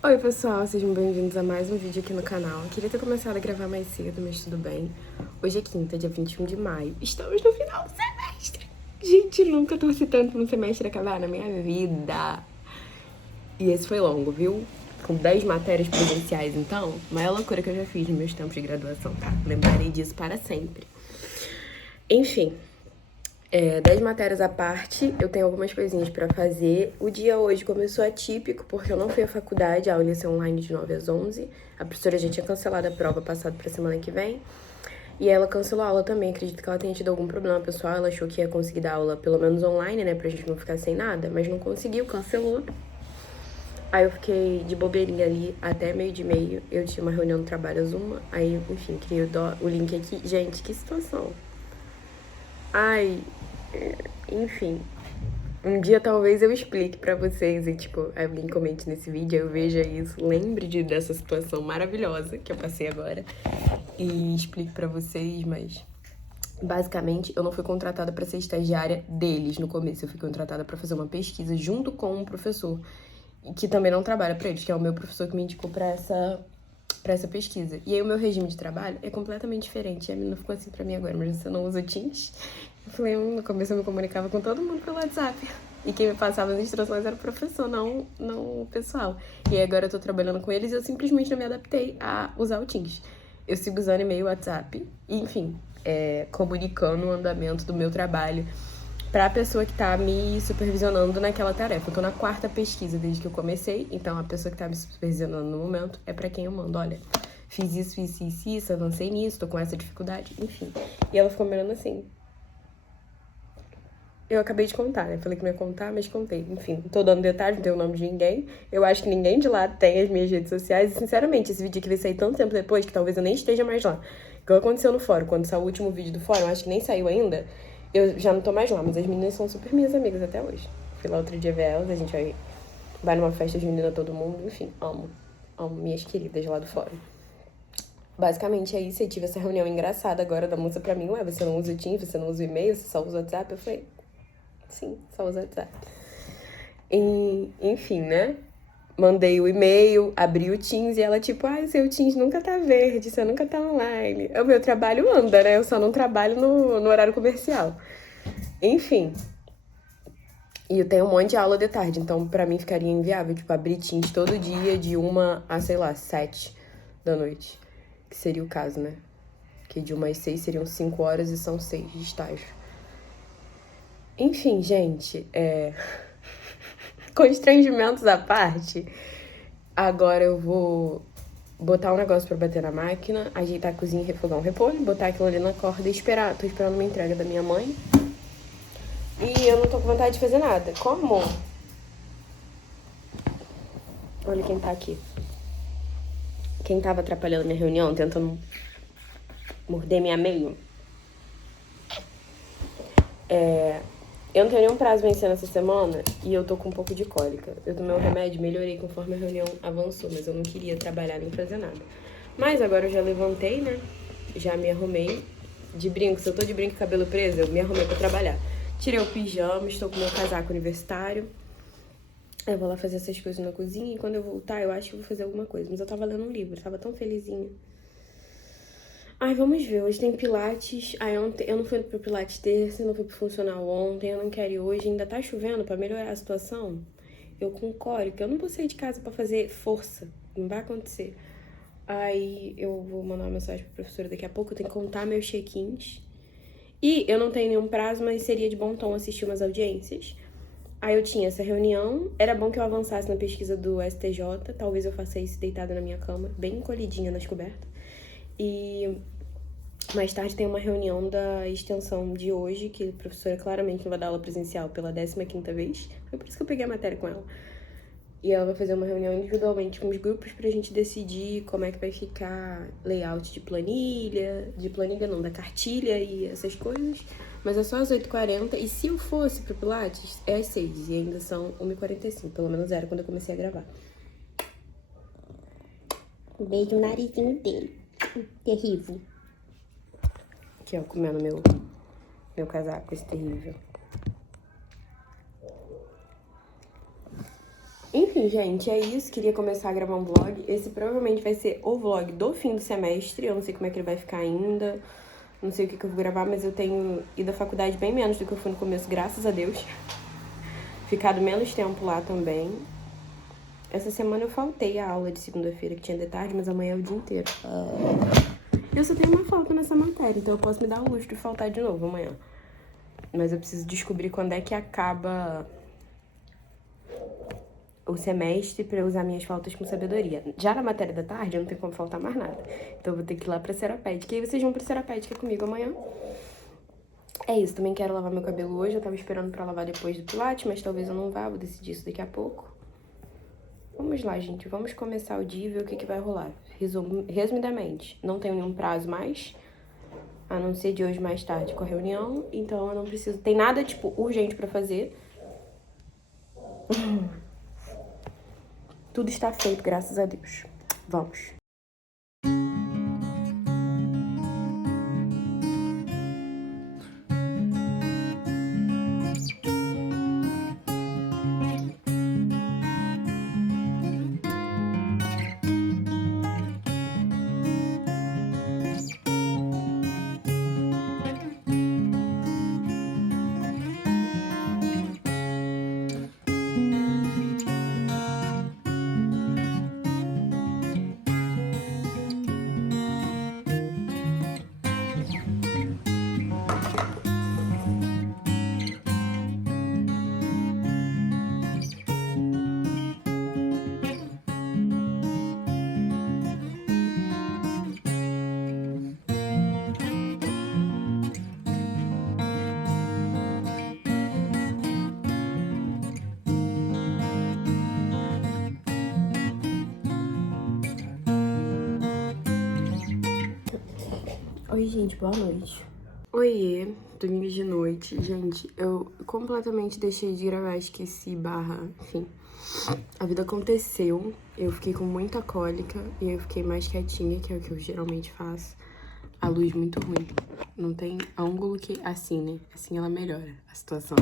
Oi pessoal, sejam bem-vindos a mais um vídeo aqui no canal. Eu queria ter começado a gravar mais cedo, mas tudo bem. Hoje é quinta, dia 21 de maio. Estamos no final do semestre. Gente, nunca torci tanto pra um semestre acabar na minha vida. E esse foi longo, viu? Com 10 matérias presenciais, então, maior loucura que eu já fiz nos meus tempos de graduação, tá? Lembrarei disso para sempre. Enfim, 10 matérias à parte, eu tenho algumas coisinhas pra fazer. O dia hoje começou atípico, porque eu não fui à faculdade, a aula ia ser online de 9 às 11. A professora já tinha cancelado a prova passada pra semana que vem. E ela cancelou a aula também, acredito que ela tenha tido algum problema pessoal. Ela achou que ia conseguir dar aula pelo menos online, né, pra gente não ficar sem nada, mas não conseguiu, cancelou. Aí eu fiquei de bobeirinha ali até meio de meio. Eu tinha uma reunião no trabalho às 1. Aí, enfim, criei o link aqui. Gente, que situação. Ai, enfim. Um dia talvez eu explique pra vocês e, tipo, alguém comente nesse vídeo, eu veja isso, lembre dessa situação maravilhosa que eu passei agora e explique pra vocês, mas basicamente eu não fui contratada pra ser estagiária deles no começo, eu fui contratada pra fazer uma pesquisa junto com um professor que também não trabalha pra eles, que é o meu professor que me indicou pra essa pesquisa. E aí o meu regime de trabalho é completamente diferente. E a menina ficou assim pra mim agora, mas você não usa o Teams? Eu falei, no começo eu me comunicava com todo mundo pelo WhatsApp. E quem me passava as instruções era o professor, não o pessoal. E aí agora eu tô trabalhando com eles e eu simplesmente não me adaptei a usar o Teams. Eu sigo usando e-mail, WhatsApp, e, enfim, comunicando o andamento do meu trabalho pra pessoa que tá me supervisionando naquela tarefa. Eu tô na 4ª pesquisa desde que eu comecei, então a pessoa que tá me supervisionando no momento é pra quem eu mando, olha, fiz isso, avancei nisso, tô com essa dificuldade, enfim. E ela ficou me olhando assim. Eu acabei de contar, né? Falei que não ia contar, mas contei. Enfim, não tô dando detalhes, não tenho o nome de ninguém. Eu acho que ninguém de lá tem as minhas redes sociais. E, sinceramente, esse vídeo aqui vai sair tanto tempo depois que talvez eu nem esteja mais lá. Igual aconteceu no fórum. Quando saiu o último vídeo do fórum, acho que nem saiu ainda. Eu já não tô mais lá, mas as meninas são super minhas amigas até hoje. Fui lá outro dia ver elas, a gente vai numa festa de menina todo mundo. Enfim, amo. Amo minhas queridas lá do fórum. Basicamente é isso. Eu tive essa reunião engraçada agora da moça pra mim. Ué, você não usa o Teams, você não usa o e-mail, você só usa o WhatsApp? Eu falei, sim, só usa o WhatsApp. Enfim, né? Mandei o e-mail, abri o Teams e ela tipo, seu Teams nunca tá verde, você nunca tá online. O meu trabalho anda, né? Eu só não trabalho no horário comercial. Enfim. E eu tenho um monte de aula de tarde, então pra mim ficaria inviável, tipo, abrir Teams todo dia de 1 a, sei lá, 7 da noite. Que seria o caso, né? Que de 1 às 6 seriam 5 horas e são 6 de estágio. Enfim, gente, constrangimentos à parte, agora eu vou botar um negócio pra bater na máquina, ajeitar a cozinha, refogar um repolho, botar aquilo ali na corda e esperar. Tô esperando uma entrega da minha mãe. E eu não tô com vontade de fazer nada. Como? Olha quem tá aqui. Quem tava atrapalhando minha reunião, tentando morder minha meio. Eu não tenho nenhum prazo vencendo essa semana e eu tô com um pouco de cólica. Eu tomei um remédio, melhorei conforme a reunião avançou, mas eu não queria trabalhar nem fazer nada. Mas agora eu já levantei, né? Já me arrumei de brinco. Se eu tô de brinco e cabelo preso, eu me arrumei pra trabalhar. Tirei o pijama, estou com meu casaco universitário. Eu vou lá fazer essas coisas na cozinha e quando eu voltar eu acho que eu vou fazer alguma coisa. Mas eu tava lendo um livro, tava tão felizinha. Ai, vamos ver. Hoje tem Pilates. Ai, eu não fui pro Pilates terça, eu não fui pro funcional ontem, eu não quero ir hoje. Ainda tá chovendo pra melhorar a situação. Eu com cólica, eu não vou sair de casa pra fazer força. Não vai acontecer. Aí eu vou mandar uma mensagem pra professora daqui a pouco. Eu tenho que contar meus check-ins. E eu não tenho nenhum prazo, mas seria de bom tom assistir umas audiências. Aí eu tinha essa reunião. Era bom que eu avançasse na pesquisa do STJ. Talvez eu faça isso deitada na minha cama, bem encolhidinha nas cobertas. E mais tarde tem uma reunião da extensão de hoje, que a professora claramente não vai dar aula presencial pela 15ª vez. Foi por isso que eu peguei a matéria com ela. E ela vai fazer uma reunião individualmente com os grupos pra gente decidir como é que vai ficar layout de planilha não, da cartilha e essas coisas. Mas é só às 8h40 e se eu fosse pro Pilates, é às 6 e ainda são 1h45, pelo menos era quando eu comecei a gravar. Um beijo no narizinho dele. Terrível. Aqui, ó, comendo meu casaco, esse terrível. Enfim. Enfim, gente, é isso. Queria começar a gravar um vlog. Esse provavelmente vai ser o vlog do fim do semestre. Eu não sei como é que ele vai ficar ainda. Não sei o que eu vou gravar, mas eu tenho ido à faculdade bem menos do que eu fui no começo, graças a Deus. Ficado menos tempo lá também. Essa semana eu faltei a aula de segunda-feira, que tinha de tarde, mas amanhã é o dia inteiro. Eu só tenho uma falta nessa matéria, então eu posso me dar o luxo de faltar de novo amanhã. Mas eu preciso descobrir quando é que acaba o semestre pra eu usar minhas faltas com sabedoria. Já na matéria da tarde, eu não tenho como faltar mais nada. Então eu vou ter que ir lá pra Serapédica. E aí vocês vão pra Serapédica comigo amanhã. É isso, também quero lavar meu cabelo hoje. Eu tava esperando pra lavar depois do Pilates, mas talvez eu não vá, vou decidir isso daqui a pouco. Vamos lá, gente, vamos começar o dia e ver o que vai rolar. Resumidamente, não tenho nenhum prazo mais, a não ser de hoje mais tarde com a reunião, então eu não preciso... Tem nada, tipo, urgente pra fazer. Tudo está feito, graças a Deus. Vamos. Oi, gente, boa noite. Oiê, domingo de noite. Gente, eu completamente deixei de gravar, esqueci, enfim. A vida aconteceu, eu fiquei com muita cólica e eu fiquei mais quietinha, que é o que eu geralmente faço. A luz muito ruim, não tem ângulo que... Assim, né? Assim ela melhora a situação.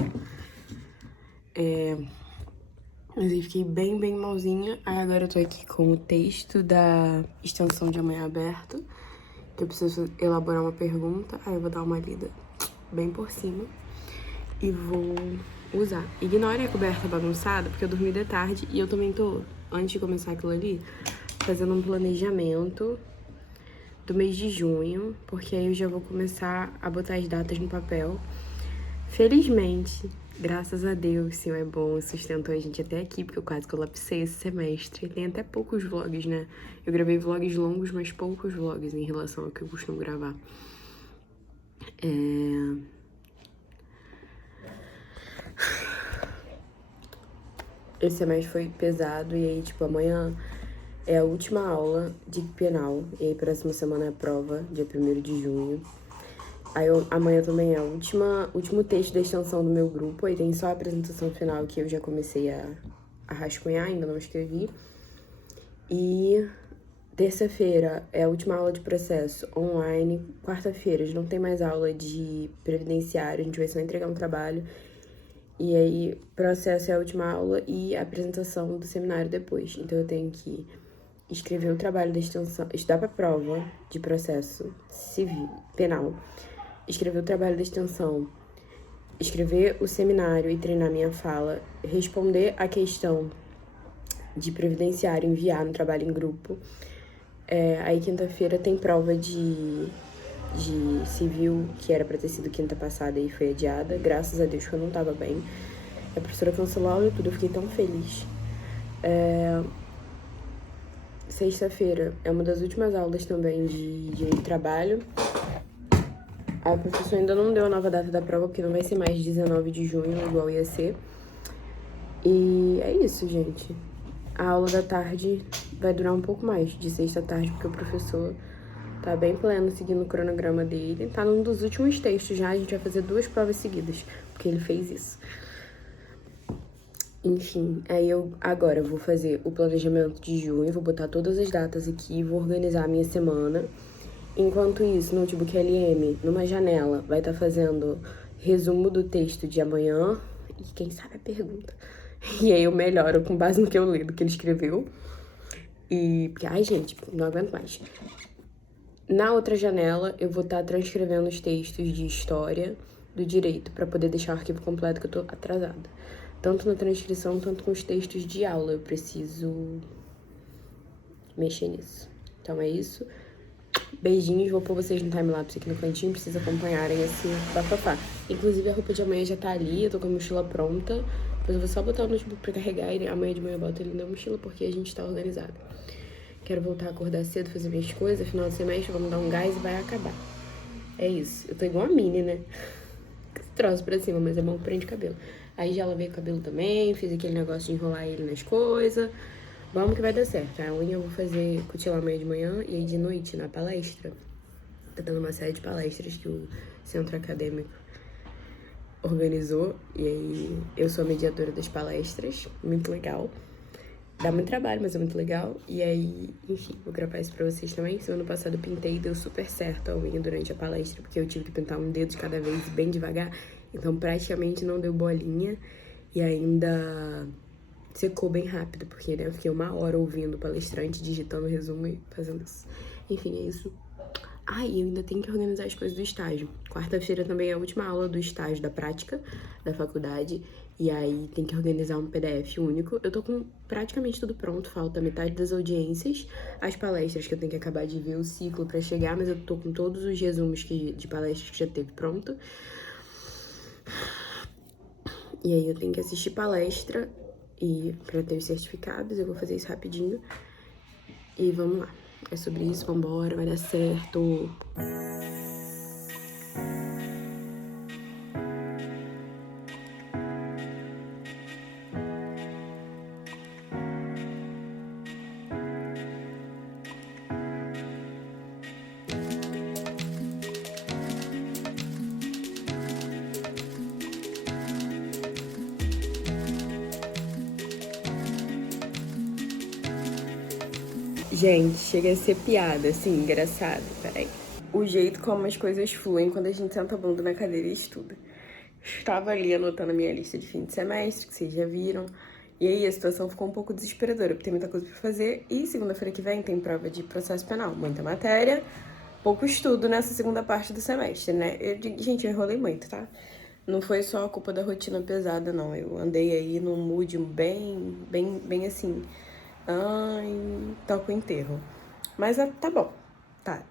Mas eu fiquei bem malzinha. Aí agora eu tô aqui com o texto da extensão de amanhã aberto, que eu preciso elaborar uma pergunta. Aí eu vou dar uma lida bem por cima e vou usar. Ignore a coberta bagunçada, porque eu dormi de tarde e eu também tô, antes de começar aquilo ali, fazendo um planejamento do mês de junho, porque aí eu já vou começar a botar as datas no papel. Felizmente, graças a Deus, o Senhor é bom, sustentou a gente até aqui, porque eu quase colapsei esse semestre. Tem até poucos vlogs, né? Eu gravei vlogs longos, mas poucos vlogs em relação ao que eu costumo gravar. Esse semestre foi pesado e aí, tipo, amanhã é a última aula de penal. E aí, próxima semana é a prova, dia 1º de junho. Aí amanhã também é o último texto da extensão do meu grupo. Aí tem só a apresentação final que eu já comecei a rascunhar, ainda não escrevi. E terça-feira é a última aula de processo online. Quarta-feira não tem mais aula de previdenciário, a gente vai só entregar um trabalho. E aí, processo é a última aula e a apresentação do seminário depois. Então eu tenho que escrever o trabalho da extensão, estudar para prova de processo civil, penal, escrever o trabalho da extensão, escrever o seminário e treinar minha fala, responder a questão de previdenciário, enviar no trabalho em grupo. Aí quinta-feira tem prova de civil, que era pra ter sido quinta passada e foi adiada. Graças a Deus que eu não tava bem. A professora cancelou a aula e tudo, eu fiquei tão feliz. Sexta-feira é uma das últimas aulas também de trabalho. A professora ainda não deu a nova data da prova, porque não vai ser mais 19 de junho, igual ia ser. E é isso, gente. A aula da tarde vai durar um pouco mais, de sexta à tarde, porque o professor tá bem pleno, seguindo o cronograma dele. Tá num dos últimos textos já, a gente vai fazer 2 provas seguidas, porque ele fez isso. Enfim, aí eu agora vou fazer o planejamento de junho, vou botar todas as datas aqui, vou organizar a minha semana. Enquanto isso, no notebook LM, numa janela, vai estar fazendo resumo do texto de amanhã e quem sabe a pergunta. E aí eu melhoro com base no que eu leio, do que ele escreveu. E, porque, ai, gente, não aguento mais. Na outra janela, eu vou estar transcrevendo os textos de história do direito, pra poder deixar o arquivo completo, que eu tô atrasada. Tanto na transcrição, tanto com os textos de aula. Eu preciso mexer nisso. Então é isso. Beijinhos, vou pôr vocês no timelapse aqui no cantinho, precisa acompanharem esse bafafá. Inclusive a roupa de amanhã já tá ali, eu tô com a mochila pronta. Depois eu vou só botar o notebook pra carregar e amanhã de manhã eu boto ele na mochila porque a gente tá organizado. Quero voltar a acordar cedo, fazer minhas coisas, final de semestre, vamos dar um gás e vai acabar. É isso, eu tô igual a Minnie, né? Troço pra cima, mas é bom que prende cabelo. Aí já lavei o cabelo também, fiz aquele negócio de enrolar ele nas coisas. Vamos que vai dar certo. A unha eu vou fazer cutilar amanhã de manhã e aí de noite na palestra. Tá dando uma série de palestras que o centro acadêmico organizou. E aí eu sou a mediadora das palestras. Muito legal. Dá muito trabalho, mas é muito legal. E aí, enfim, vou gravar isso pra vocês também. Semana passada eu pintei e deu super certo a unha durante a palestra, porque eu tive que pintar um dedo de cada vez bem devagar. Então praticamente não deu bolinha. E ainda secou bem rápido, porque né, eu fiquei 1 hora ouvindo o palestrante, digitando o resumo e fazendo isso. Enfim, é isso. E eu ainda tenho que organizar as coisas do estágio. Quarta-feira também é a última aula do estágio da prática da faculdade. E aí tem que organizar um PDF único. Eu tô com praticamente tudo pronto, falta metade das audiências, as palestras que eu tenho que acabar de ver o ciclo pra chegar, mas eu tô com todos os resumos de palestras que já teve pronto. E aí eu tenho que assistir palestra e pra ter os certificados, eu vou fazer isso rapidinho. E vamos lá. É sobre isso, vambora, vai dar certo. Gente, chega a ser piada, assim, engraçado, peraí. O jeito como as coisas fluem quando a gente senta a bunda na cadeira e estuda. Estava ali anotando a minha lista de fim de semestre, que vocês já viram. E aí a situação ficou um pouco desesperadora, porque tem muita coisa pra fazer. E segunda-feira que vem tem prova de processo penal. Muita matéria, pouco estudo nessa segunda parte do semestre, né? Gente, eu enrolei muito, tá? Não foi só a culpa da rotina pesada, não. Eu andei aí num mood bem assim... Ai, toca o enterro. Mas tá bom. Tá,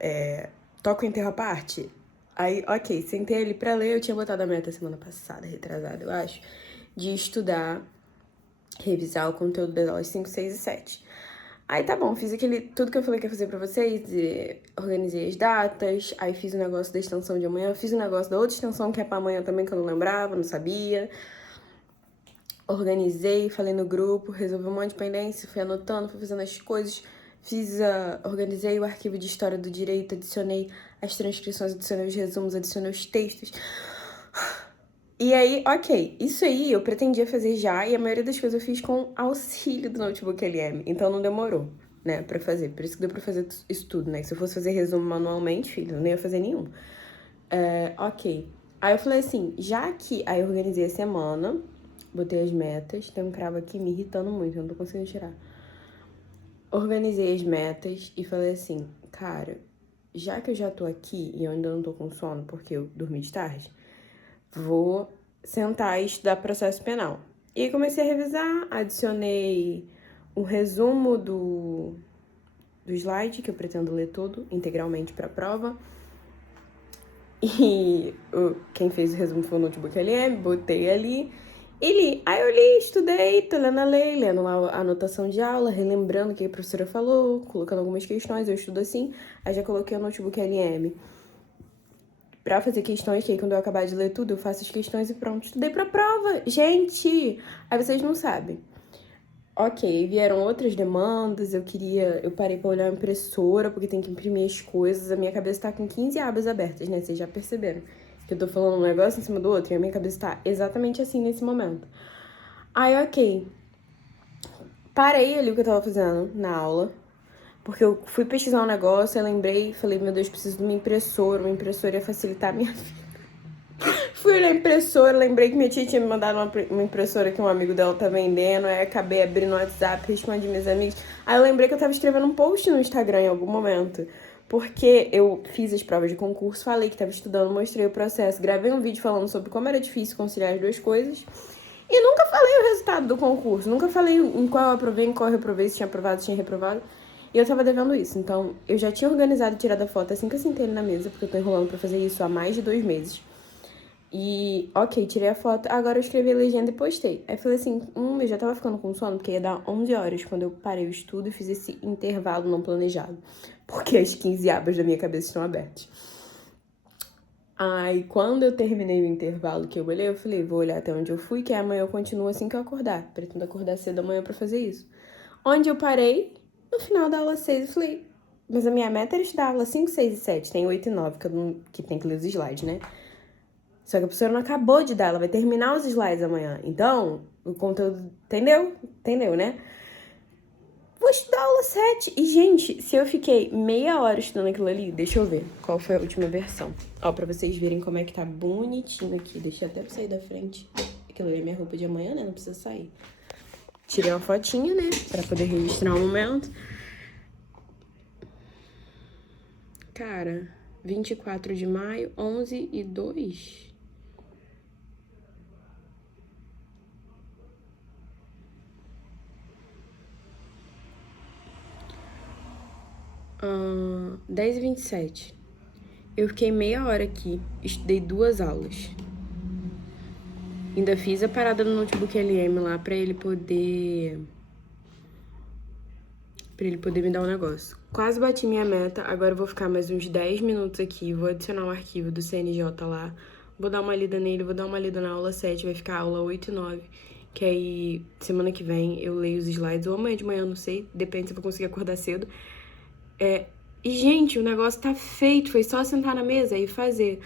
toca o enterro à parte. Aí, ok, sentei ali pra ler. Eu tinha botado a meta semana passada, retrasada, eu acho, de estudar, revisar o conteúdo das aulas 5, 6 e 7. Aí tá bom, fiz tudo que eu falei que ia fazer pra vocês, organizei as datas, aí fiz o negócio da extensão de amanhã, fiz o negócio da outra extensão que é pra amanhã também, que eu não lembrava, não sabia. Organizei, falei no grupo, resolvi um monte de pendência, fui anotando, fui fazendo as coisas, organizei o arquivo de história do direito, adicionei as transcrições, adicionei os resumos, adicionei os textos. E aí, ok, isso aí eu pretendia fazer já, e a maioria das coisas eu fiz com auxílio do Notebook LM, então não demorou, né, pra fazer. Por isso que deu pra fazer isso tudo, né, se eu fosse fazer resumo manualmente, filho, eu não ia fazer nenhum. Ok, aí eu falei assim, já que aí eu organizei a semana, botei as metas, tem um cravo aqui me irritando muito, eu não tô conseguindo tirar. Organizei as metas e falei assim, cara, já que eu já tô aqui e eu ainda não tô com sono porque eu dormi de tarde, vou sentar e estudar processo penal. E aí comecei a revisar, adicionei um resumo do slide, que eu pretendo ler todo integralmente pra prova. E quem fez o resumo foi o Notebook LM, botei ali e li. Aí eu li, estudei, tô lendo a lei, lendo lá a anotação de aula, relembrando o que a professora falou, colocando algumas questões, eu estudo assim. Aí já coloquei o Notebook LM pra fazer questões, que aí quando eu acabar de ler tudo, eu faço as questões e pronto, estudei pra prova. Gente, aí vocês não sabem. Ok, vieram outras demandas, eu parei pra olhar a impressora, porque tem que imprimir as coisas, a minha cabeça tá com 15 abas abertas, né, vocês já perceberam que eu tô falando um negócio em cima do outro, e a minha cabeça tá exatamente assim nesse momento. Aí, ok, parei ali o que eu tava fazendo na aula, porque eu fui pesquisar um negócio, eu lembrei, falei, meu Deus, preciso de uma impressora ia facilitar a minha vida. Fui olhar a impressora, lembrei que minha tia tinha me mandado uma impressora que um amigo dela tá vendendo, aí acabei abrindo o WhatsApp, respondi meus amigos. Aí eu lembrei que eu tava escrevendo um post no Instagram em algum momento, porque eu fiz as provas de concurso, falei que tava estudando, mostrei o processo, gravei um vídeo falando sobre como era difícil conciliar as duas coisas, e nunca falei o resultado do concurso, nunca falei em qual eu aprovei, em qual eu reprovei, se tinha aprovado, se tinha reprovado. E eu tava devendo isso, então eu já tinha organizado e tirado a foto assim que eu sentei na mesa, porque eu tô enrolando pra fazer isso há mais de 2 meses. E, ok, tirei a foto, agora eu escrevi a legenda e postei. Aí falei assim, eu já tava ficando com sono, porque ia dar 11 horas quando eu parei o estudo e fiz esse intervalo não planejado. Porque as 15 abas da minha cabeça estão abertas. Aí, quando eu terminei o intervalo que eu olhei, eu falei, vou olhar até onde eu fui, que amanhã eu continuo assim que eu acordar. Pretendo acordar cedo amanhã pra fazer isso. Onde eu parei, no final da aula 6, eu falei, mas a minha meta era estudar aula 5, 6 e 7, tem 8 e 9, que tem que ler os slides, né? Só que a professora não acabou de dar, ela vai terminar os slides amanhã. Então, o conteúdo... Entendeu? Entendeu, né? Vou estudar aula 7. E, gente, se eu fiquei meia hora estudando aquilo ali, deixa eu ver qual foi a última versão. Ó, pra vocês verem como é que tá bonitinho aqui. Deixa eu até sair da frente. Aquilo ali é minha roupa de amanhã, né? Não precisa sair. Tirei uma fotinha, né? Pra poder registrar o momento. Cara, 24 de maio, 11h02. Ah, 10h27. Eu fiquei meia hora aqui, estudei 2 aulas. Ainda fiz a parada no notebook LM lá pra ele poder me dar um negócio. Quase bati minha meta, agora eu vou ficar mais uns 10 minutos aqui, vou adicionar o arquivo do CNJ lá, vou dar uma lida nele, vou dar uma lida na aula 7, vai ficar a aula 8 e 9, que aí semana que vem eu leio os slides, ou amanhã de manhã, não sei, depende se eu vou conseguir acordar cedo. E, gente, o negócio tá feito, foi só sentar na mesa e fazer.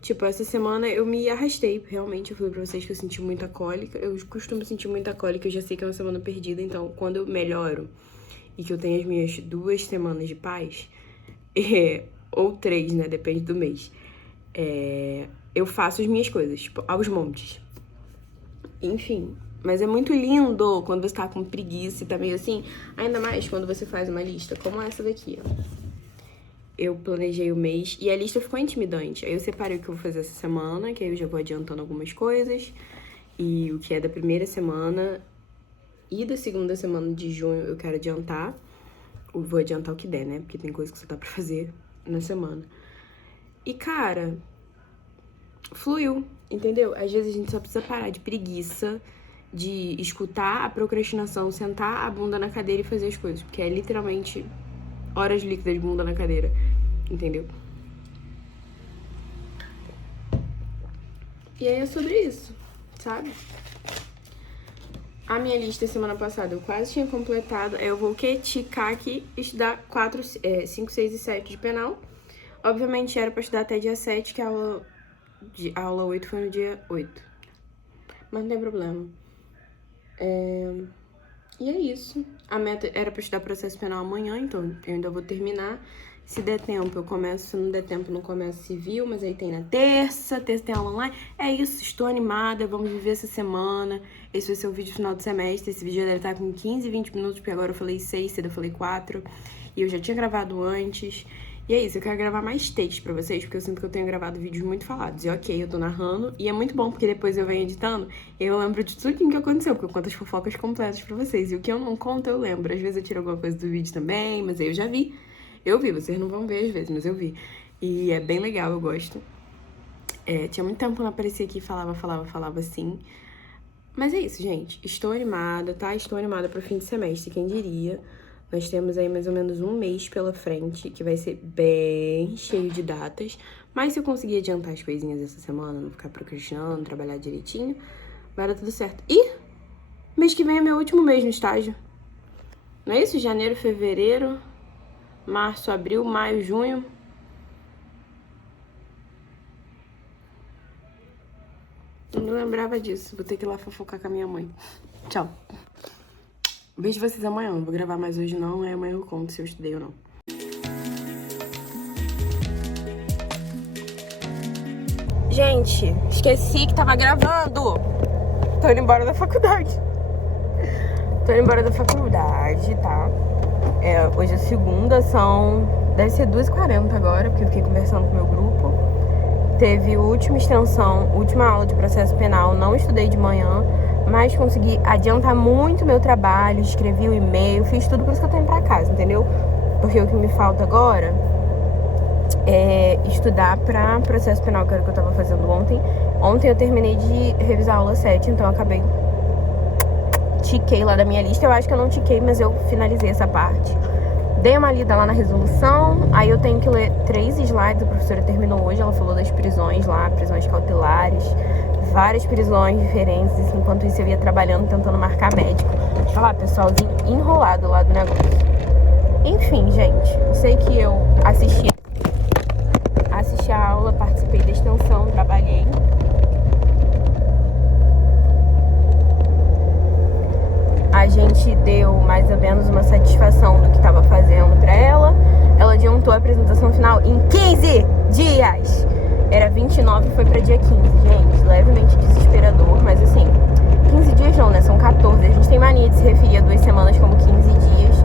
Tipo, essa semana eu me arrastei, realmente, eu falei pra vocês que eu senti muita cólica. Eu costumo sentir muita cólica, eu já sei que é uma semana perdida, então quando eu melhoro e que eu tenho as minhas 2 semanas de paz, ou 3, né, depende do mês, eu faço as minhas coisas, tipo, aos montes. Enfim, mas é muito lindo quando você tá com preguiça e tá meio assim, ainda mais quando você faz uma lista como essa daqui, ó. Eu planejei o mês e a lista ficou intimidante. Aí eu separei o que eu vou fazer essa semana, que aí eu já vou adiantando algumas coisas. E o que é da primeira semana e da segunda semana de junho eu quero adiantar. Eu vou adiantar o que der, né? Porque tem coisa que só dá pra fazer na semana. E, cara, fluiu, entendeu? Às vezes a gente só precisa parar de preguiça, de escutar a procrastinação, sentar a bunda na cadeira e fazer as coisas. Porque é literalmente horas líquidas de bunda na cadeira, entendeu? E aí é sobre isso, sabe? A minha lista semana passada eu quase tinha completado. Aí eu vou ticar aqui e estudar 5, 6 e 7 de penal. Obviamente era pra estudar até dia 7, que a aula 8 foi no dia 8. Mas não tem problema. E é isso. A meta era pra estudar processo penal amanhã, então eu ainda vou terminar. Se der tempo, eu começo. Se não der tempo, não começo civil, mas aí tem na terça tem aula online. É isso, estou animada, vamos viver essa semana. Esse vai ser o vídeo final do semestre. Esse vídeo deve estar com 15, 20 minutos, porque agora eu falei 6, cedo eu falei 4. E eu já tinha gravado antes. E é isso, eu quero gravar mais texto pra vocês, porque eu sinto que eu tenho gravado vídeos muito falados. E ok, eu tô narrando, e é muito bom, porque depois eu venho editando e eu lembro de tudo que aconteceu, porque eu conto as fofocas completas pra vocês. E o que eu não conto, eu lembro. Às vezes eu tiro alguma coisa do vídeo também, mas aí eu já vi. Eu vi, vocês não vão ver às vezes, mas eu vi. E é bem legal, eu gosto. Tinha muito tempo que eu não aparecia aqui e falava assim. Mas é isso, gente. Estou animada, tá? Estou animada pro fim de semestre, quem diria. Nós temos aí mais ou menos um mês pela frente, que vai ser bem cheio de datas. Mas se eu conseguir adiantar as coisinhas essa semana, não ficar procrastinando, trabalhar direitinho, vai dar tudo certo. E mês que vem é meu último mês no estágio. Não é isso? Janeiro, fevereiro, março, abril, maio, junho. Não lembrava disso. Vou ter que ir lá fofocar com a minha mãe. Tchau. Vejo vocês amanhã. Não vou gravar mais hoje não, aí amanhã eu conto se eu estudei ou não. Gente, esqueci que tava gravando. Tô indo embora da faculdade. Tá? Hoje é segunda, deve ser 2h40 agora, porque eu fiquei conversando com o meu grupo. Teve última extensão, última aula de processo penal. Não estudei de manhã, mas consegui adiantar muito meu trabalho. Escrevi o e-mail, fiz tudo, por isso que eu tô indo pra casa, entendeu? Porque o que me falta agora é estudar pra processo penal, que era o que eu tava fazendo ontem. Ontem eu terminei de revisar a aula 7, então eu acabei... Tiquei lá da minha lista. Eu acho que eu não tiquei, mas eu finalizei essa parte. Dei uma lida lá na resolução. Aí eu tenho que ler 3 slides. A professora terminou hoje, ela falou das prisões lá, prisões cautelares, várias prisões diferentes. Enquanto isso eu ia trabalhando, tentando marcar médico. Olha lá, pessoalzinho enrolado lá do negócio. Enfim, gente, eu sei que eu assisti a aula, participei da extensão, trabalhei. A gente deu mais ou menos uma satisfação do que estava fazendo pra ela. Ela adiantou a apresentação final em 15 dias. Era 29 e foi pra dia 15, gente. Levemente desesperador, mas assim, 15 dias não, né? São 14. A gente tem mania de se referir a 2 semanas como 15 dias,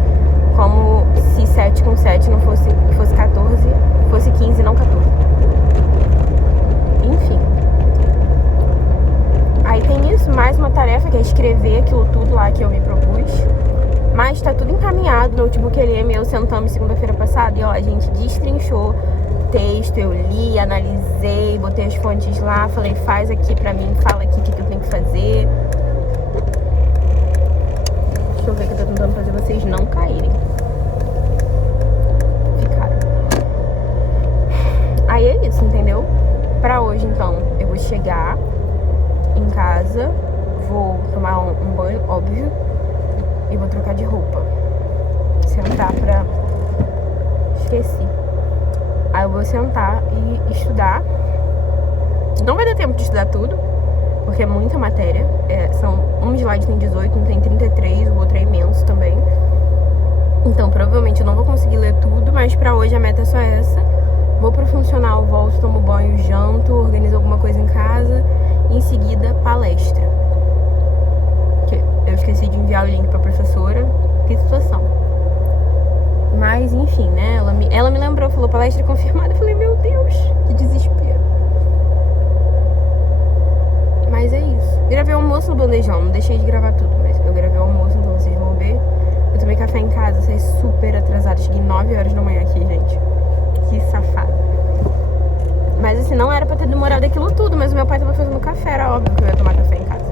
como se 7 com 7 não fosse 14, fosse 15 não 14. Enfim. Aí tem isso, mais uma tarefa que é escrever aquilo tudo lá que eu me propus. Mas tá tudo encaminhado. No notebook LM, eu sentamos segunda-feira passada e ó, a gente destrinchou texto, eu li, analisei, botei as fontes lá, falei, faz aqui pra mim, fala aqui o que eu tenho que fazer. Deixa eu ver o que eu tô tentando fazer vocês não caírem. Ficaram. Aí é isso, entendeu? Pra hoje, então, eu vou chegar em casa, vou tomar um banho, óbvio, e vou trocar de roupa. Sentar pra... Esqueci. Aí eu vou sentar e estudar. Não vai dar tempo de estudar tudo, porque é muita matéria. Um slide tem 18, um tem 33, o outro é imenso também. Então, provavelmente eu não vou conseguir ler tudo, mas pra hoje a meta é só essa. Vou pro funcional, volto, tomo banho, janto, organizo alguma coisa em casa. Em seguida, palestra. Eu esqueci de enviar o link pra professora. Que situação. Mas, enfim, né? Ela me lembrou, falou palestra confirmada. Eu falei, meu Deus, que desespero. Mas é isso. Gravei o almoço no bandejão. Não deixei de gravar tudo, mas eu gravei o almoço, então vocês vão ver. Eu tomei café em casa, saí super atrasada. Cheguei 9 horas da manhã aqui, gente. Que safada. Mas assim, não era pra ter demorado aquilo tudo, mas o meu pai tava fazendo café, era óbvio que eu ia tomar café em casa.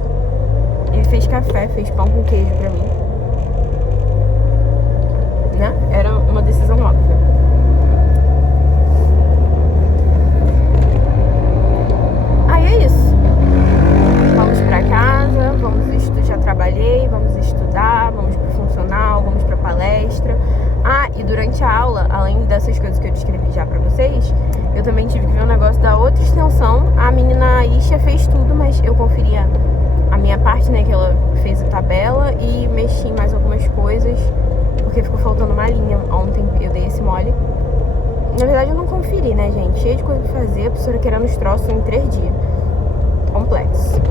Ele fez café, fez pão com queijo pra mim. Né? Era uma decisão óbvia. Aí é isso. Vamos pra casa, já trabalhei, vamos estudar, vamos pro funcional, vamos pra palestra. Ah, e durante a aula, além dessas coisas que eu descrevi já pra vocês, eu também tive que ver um negócio da outra extensão. A menina Isha fez tudo, mas eu conferi a minha parte, né, que ela fez a tabela e mexi em mais algumas coisas, porque ficou faltando uma linha. Ontem eu dei esse mole. Na verdade eu não conferi, né, gente? Cheio de coisa pra fazer, a professora querendo os troços em 3 dias. Complexo.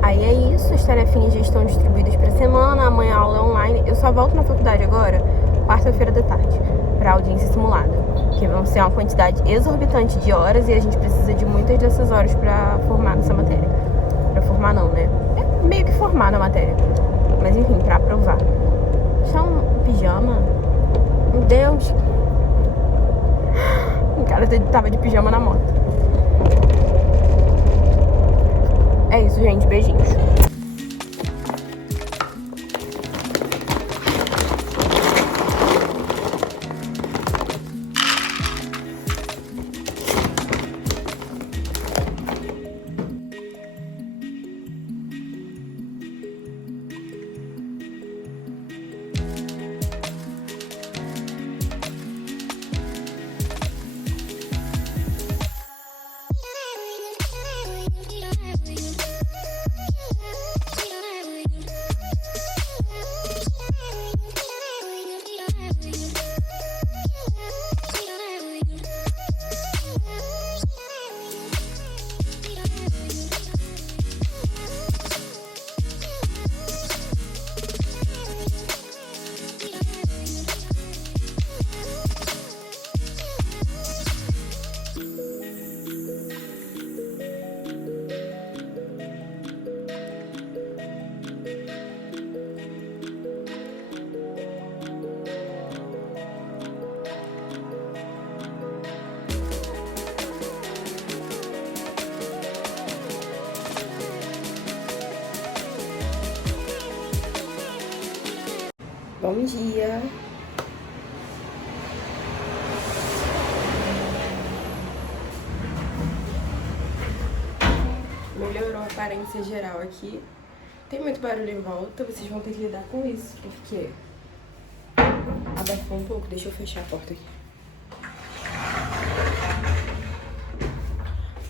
Aí é isso, as tarefinhas já estão distribuídas pra semana. Amanhã a aula é online. Eu só volto na faculdade agora, quarta-feira da tarde, pra audiência simulada, que vão ser uma quantidade exorbitante de horas e a gente precisa de muitas dessas horas pra formar nessa matéria. Pra formar não, né? É meio que formar na matéria, mas enfim, pra aprovar. Só um pijama. Meu Deus. O cara tava de pijama na moto. É isso, gente. Beijinhos. Bom dia! Melhorou a aparência geral aqui. Tem muito barulho em volta, vocês vão ter que lidar com isso, porque abafou um pouco. Deixa eu fechar a porta aqui.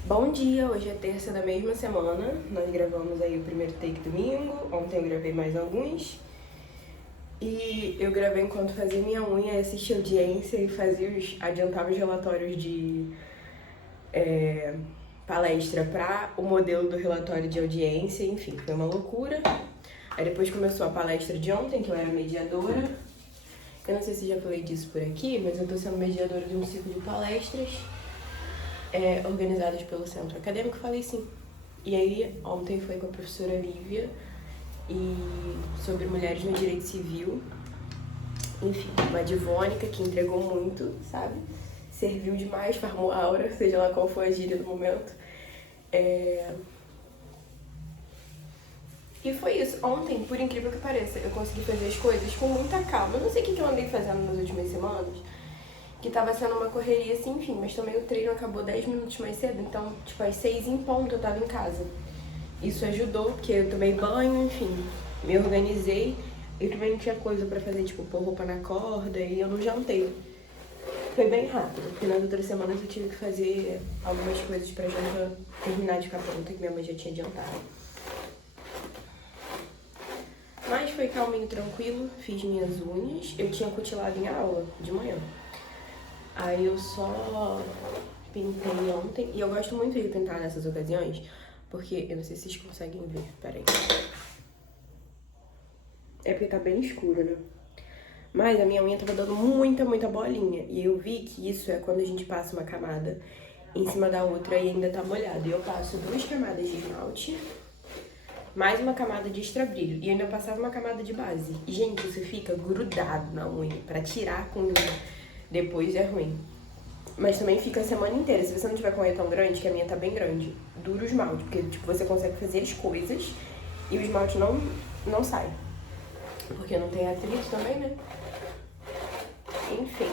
Bom dia, hoje é terça da mesma semana. Nós gravamos aí o primeiro take domingo. Ontem eu gravei mais alguns. E eu gravei enquanto fazia minha unha, assistia audiência e adiantava os relatórios de palestra para o modelo do relatório de audiência, enfim, foi uma loucura. Aí depois começou a palestra de ontem, que eu era mediadora. Eu não sei se já falei disso por aqui, mas eu tô sendo mediadora de um ciclo de palestras organizadas pelo Centro Acadêmico, falei sim. E aí, ontem foi com a professora Lívia, e sobre mulheres no direito civil. Enfim, uma advônica que entregou muito, sabe? Serviu demais, farmou aura, seja lá qual for a gíria do momento. E foi isso. Ontem, por incrível que pareça, eu consegui fazer as coisas com muita calma. Eu não sei o que eu andei fazendo nas últimas semanas, que tava sendo uma correria assim, enfim, mas também o treino acabou 10 minutos mais cedo, então, tipo, às 6 em ponto eu tava em casa. Isso ajudou, porque eu tomei banho, enfim, me organizei. Eu também tinha coisa pra fazer, tipo, pôr roupa na corda, e eu não jantei. Foi bem rápido, porque nas outras semanas eu tive que fazer algumas coisas pra janta terminar de ficar pronta, que minha mãe já tinha adiantado. Mas foi calminho, tranquilo, fiz minhas unhas. Eu tinha cutilado em aula de manhã. Aí eu só pintei ontem, e eu gosto muito de pintar nessas ocasiões, porque, eu não sei se vocês conseguem ver, peraí. É porque tá bem escuro, né? Mas a minha unha tava dando muita bolinha. E eu vi que isso é quando a gente passa uma camada em cima da outra e ainda tá molhado. E eu passo 2 camadas de esmalte, mais uma camada de extra brilho. E ainda passava uma camada de base. E, gente, isso fica grudado na unha. Pra tirar com depois é ruim. Mas também fica a semana inteira. Se você não tiver com a unha tão grande, que a minha tá bem grande, dura o esmalte. Porque, tipo, você consegue fazer as coisas e o esmalte não sai. Porque não tem atrito também, né? Enfim.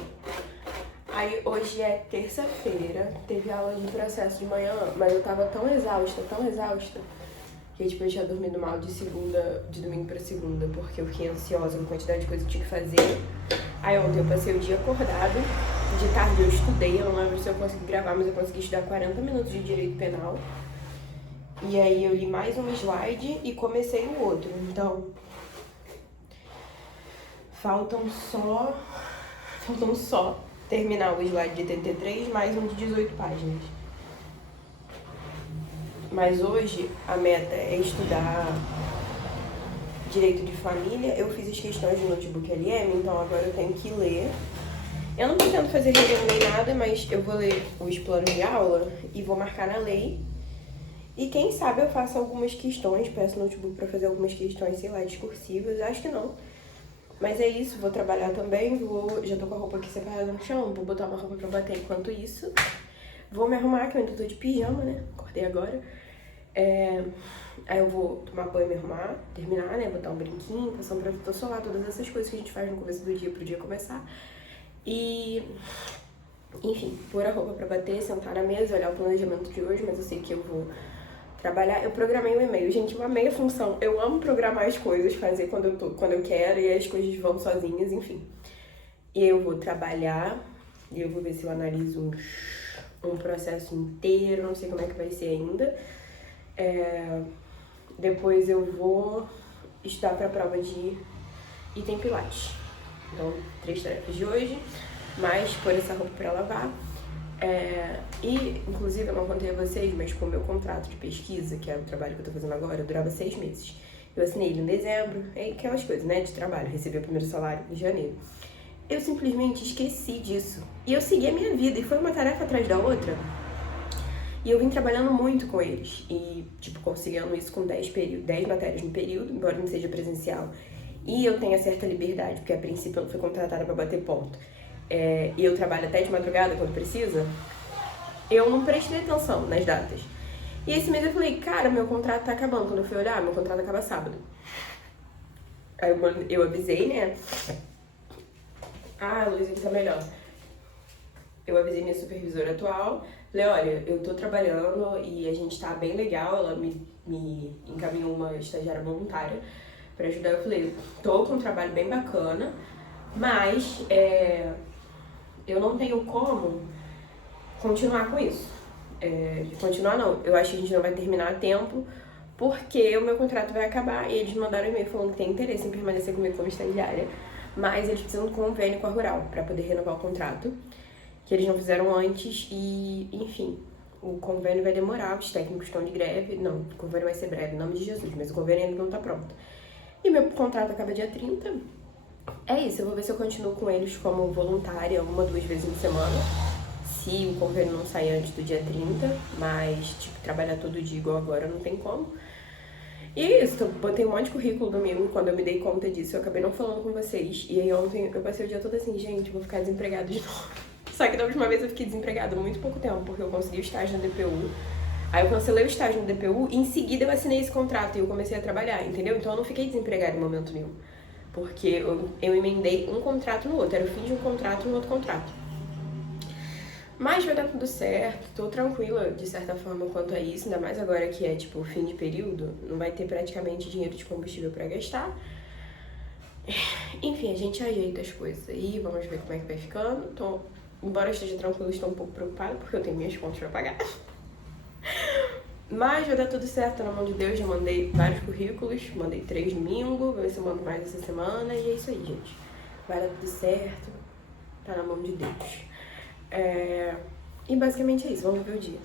Aí hoje é terça-feira, teve aula de processo de manhã, mas eu tava tão exausta, que tipo, eu tinha dormido mal de domingo pra segunda, porque eu fiquei ansiosa com a quantidade de coisa que eu tinha que fazer. Aí ontem eu passei o dia acordado, de tarde eu estudei, eu não lembro se eu consegui gravar, mas eu consegui estudar 40 minutos de direito penal. E aí eu li mais um slide e comecei o outro, então faltam só terminar o slide de 33 mais um de 18 páginas. Mas hoje a meta é estudar direito de família. Eu fiz as questões de notebook LM, então agora eu tenho que ler. Eu não pretendo fazer resenha nem nada, mas eu vou ler os planos de aula e vou marcar na lei. E quem sabe eu faço algumas questões, peço notebook pra fazer algumas questões, sei lá, discursivas, acho que não. Mas é isso, vou trabalhar também, já tô com a roupa aqui separada no chão, vou botar uma roupa pra bater enquanto isso. Vou me arrumar, que eu ainda tô de pijama, né? Acordei agora. Aí eu vou tomar banho, me arrumar, terminar, né? Botar um brinquinho, passar um protetor solar, todas essas coisas que a gente faz no começo do dia pro dia começar. E, enfim, pôr a roupa pra bater, sentar na mesa, olhar o planejamento de hoje, mas eu sei que eu vou trabalhar. Eu programei um e-mail, gente, eu amei a função. Eu amo programar as coisas, fazer quando eu quero, e as coisas vão sozinhas, enfim. E eu vou trabalhar, e eu vou ver se eu analiso um processo inteiro, não sei como é que vai ser ainda. Depois eu vou estudar pra prova de item pilates. Então, 3 tarefas de hoje, mais pôr essa roupa pra lavar. E, inclusive, eu não contei a vocês, mas com o meu contrato de pesquisa, que é o trabalho que eu tô fazendo agora, durava 6 meses. Eu assinei ele em dezembro, aquelas coisas, né, de trabalho, recebi o primeiro salário em janeiro. Eu simplesmente esqueci disso. E eu segui a minha vida, e foi uma tarefa atrás da outra. E eu vim trabalhando muito com eles. E, tipo, conciliando isso com 10 matérias no período, embora não seja presencial. E eu tenho certa liberdade, porque a princípio eu não fui contratada pra bater ponto. E eu trabalho até de madrugada quando precisa. Eu não prestei atenção nas datas. E esse mês eu falei, cara, meu contrato tá acabando. Quando eu fui olhar, meu contrato acaba sábado. Aí eu avisei, né? Ah, a Luísa tá melhor. Eu avisei minha supervisora atual, falei, olha, eu tô trabalhando e a gente tá bem legal, ela me encaminhou uma estagiária voluntária pra ajudar. Eu falei, tô com um trabalho bem bacana, mas eu não tenho como continuar com isso. Continuar não, eu acho que a gente não vai terminar a tempo, porque o meu contrato vai acabar e eles mandaram um e-mail falando que tem interesse em permanecer comigo como estagiária, mas eles precisam de um convênio com a Rural pra poder renovar o contrato, que eles não fizeram antes e, enfim, o convênio vai demorar, os técnicos estão de greve, não, o convênio vai ser breve, em nome de Jesus, mas o convênio ainda não tá pronto. E meu contrato acaba dia 30. É isso, eu vou ver se eu continuo com eles como voluntária 1-2 vezes na semana, se o convênio não sair antes do dia 30, mas, tipo, trabalhar todo dia igual agora não tem como. E é isso, eu botei um monte de currículo domingo, quando eu me dei conta disso, eu acabei não falando com vocês. E aí ontem eu passei o dia todo assim, gente, eu vou ficar desempregada de novo. Só que da última vez eu fiquei desempregada muito pouco tempo, porque eu consegui o estágio na DPU. Aí eu cancelei o estágio no DPU e em seguida eu assinei esse contrato e eu comecei a trabalhar, entendeu? Então eu não fiquei desempregada em momento nenhum. Porque eu emendei um contrato no outro, era o fim de um contrato no outro contrato. Mas vai dar tudo certo, tô tranquila de certa forma quanto a isso, ainda mais agora que é tipo fim de período, não vai ter praticamente dinheiro de combustível pra gastar. Enfim, a gente ajeita as coisas aí, vamos ver como é que vai ficando. Embora eu esteja tranquila, estou um pouco preocupada porque eu tenho minhas contas pra pagar. Mas vai dar tudo certo, na mão de Deus. Já mandei vários currículos, mandei 3 domingo, vou ver se eu mando mais essa semana. E é isso aí, gente. Vai dar tudo certo, tá na mão de Deus. E basicamente é isso, vamos ver o dia.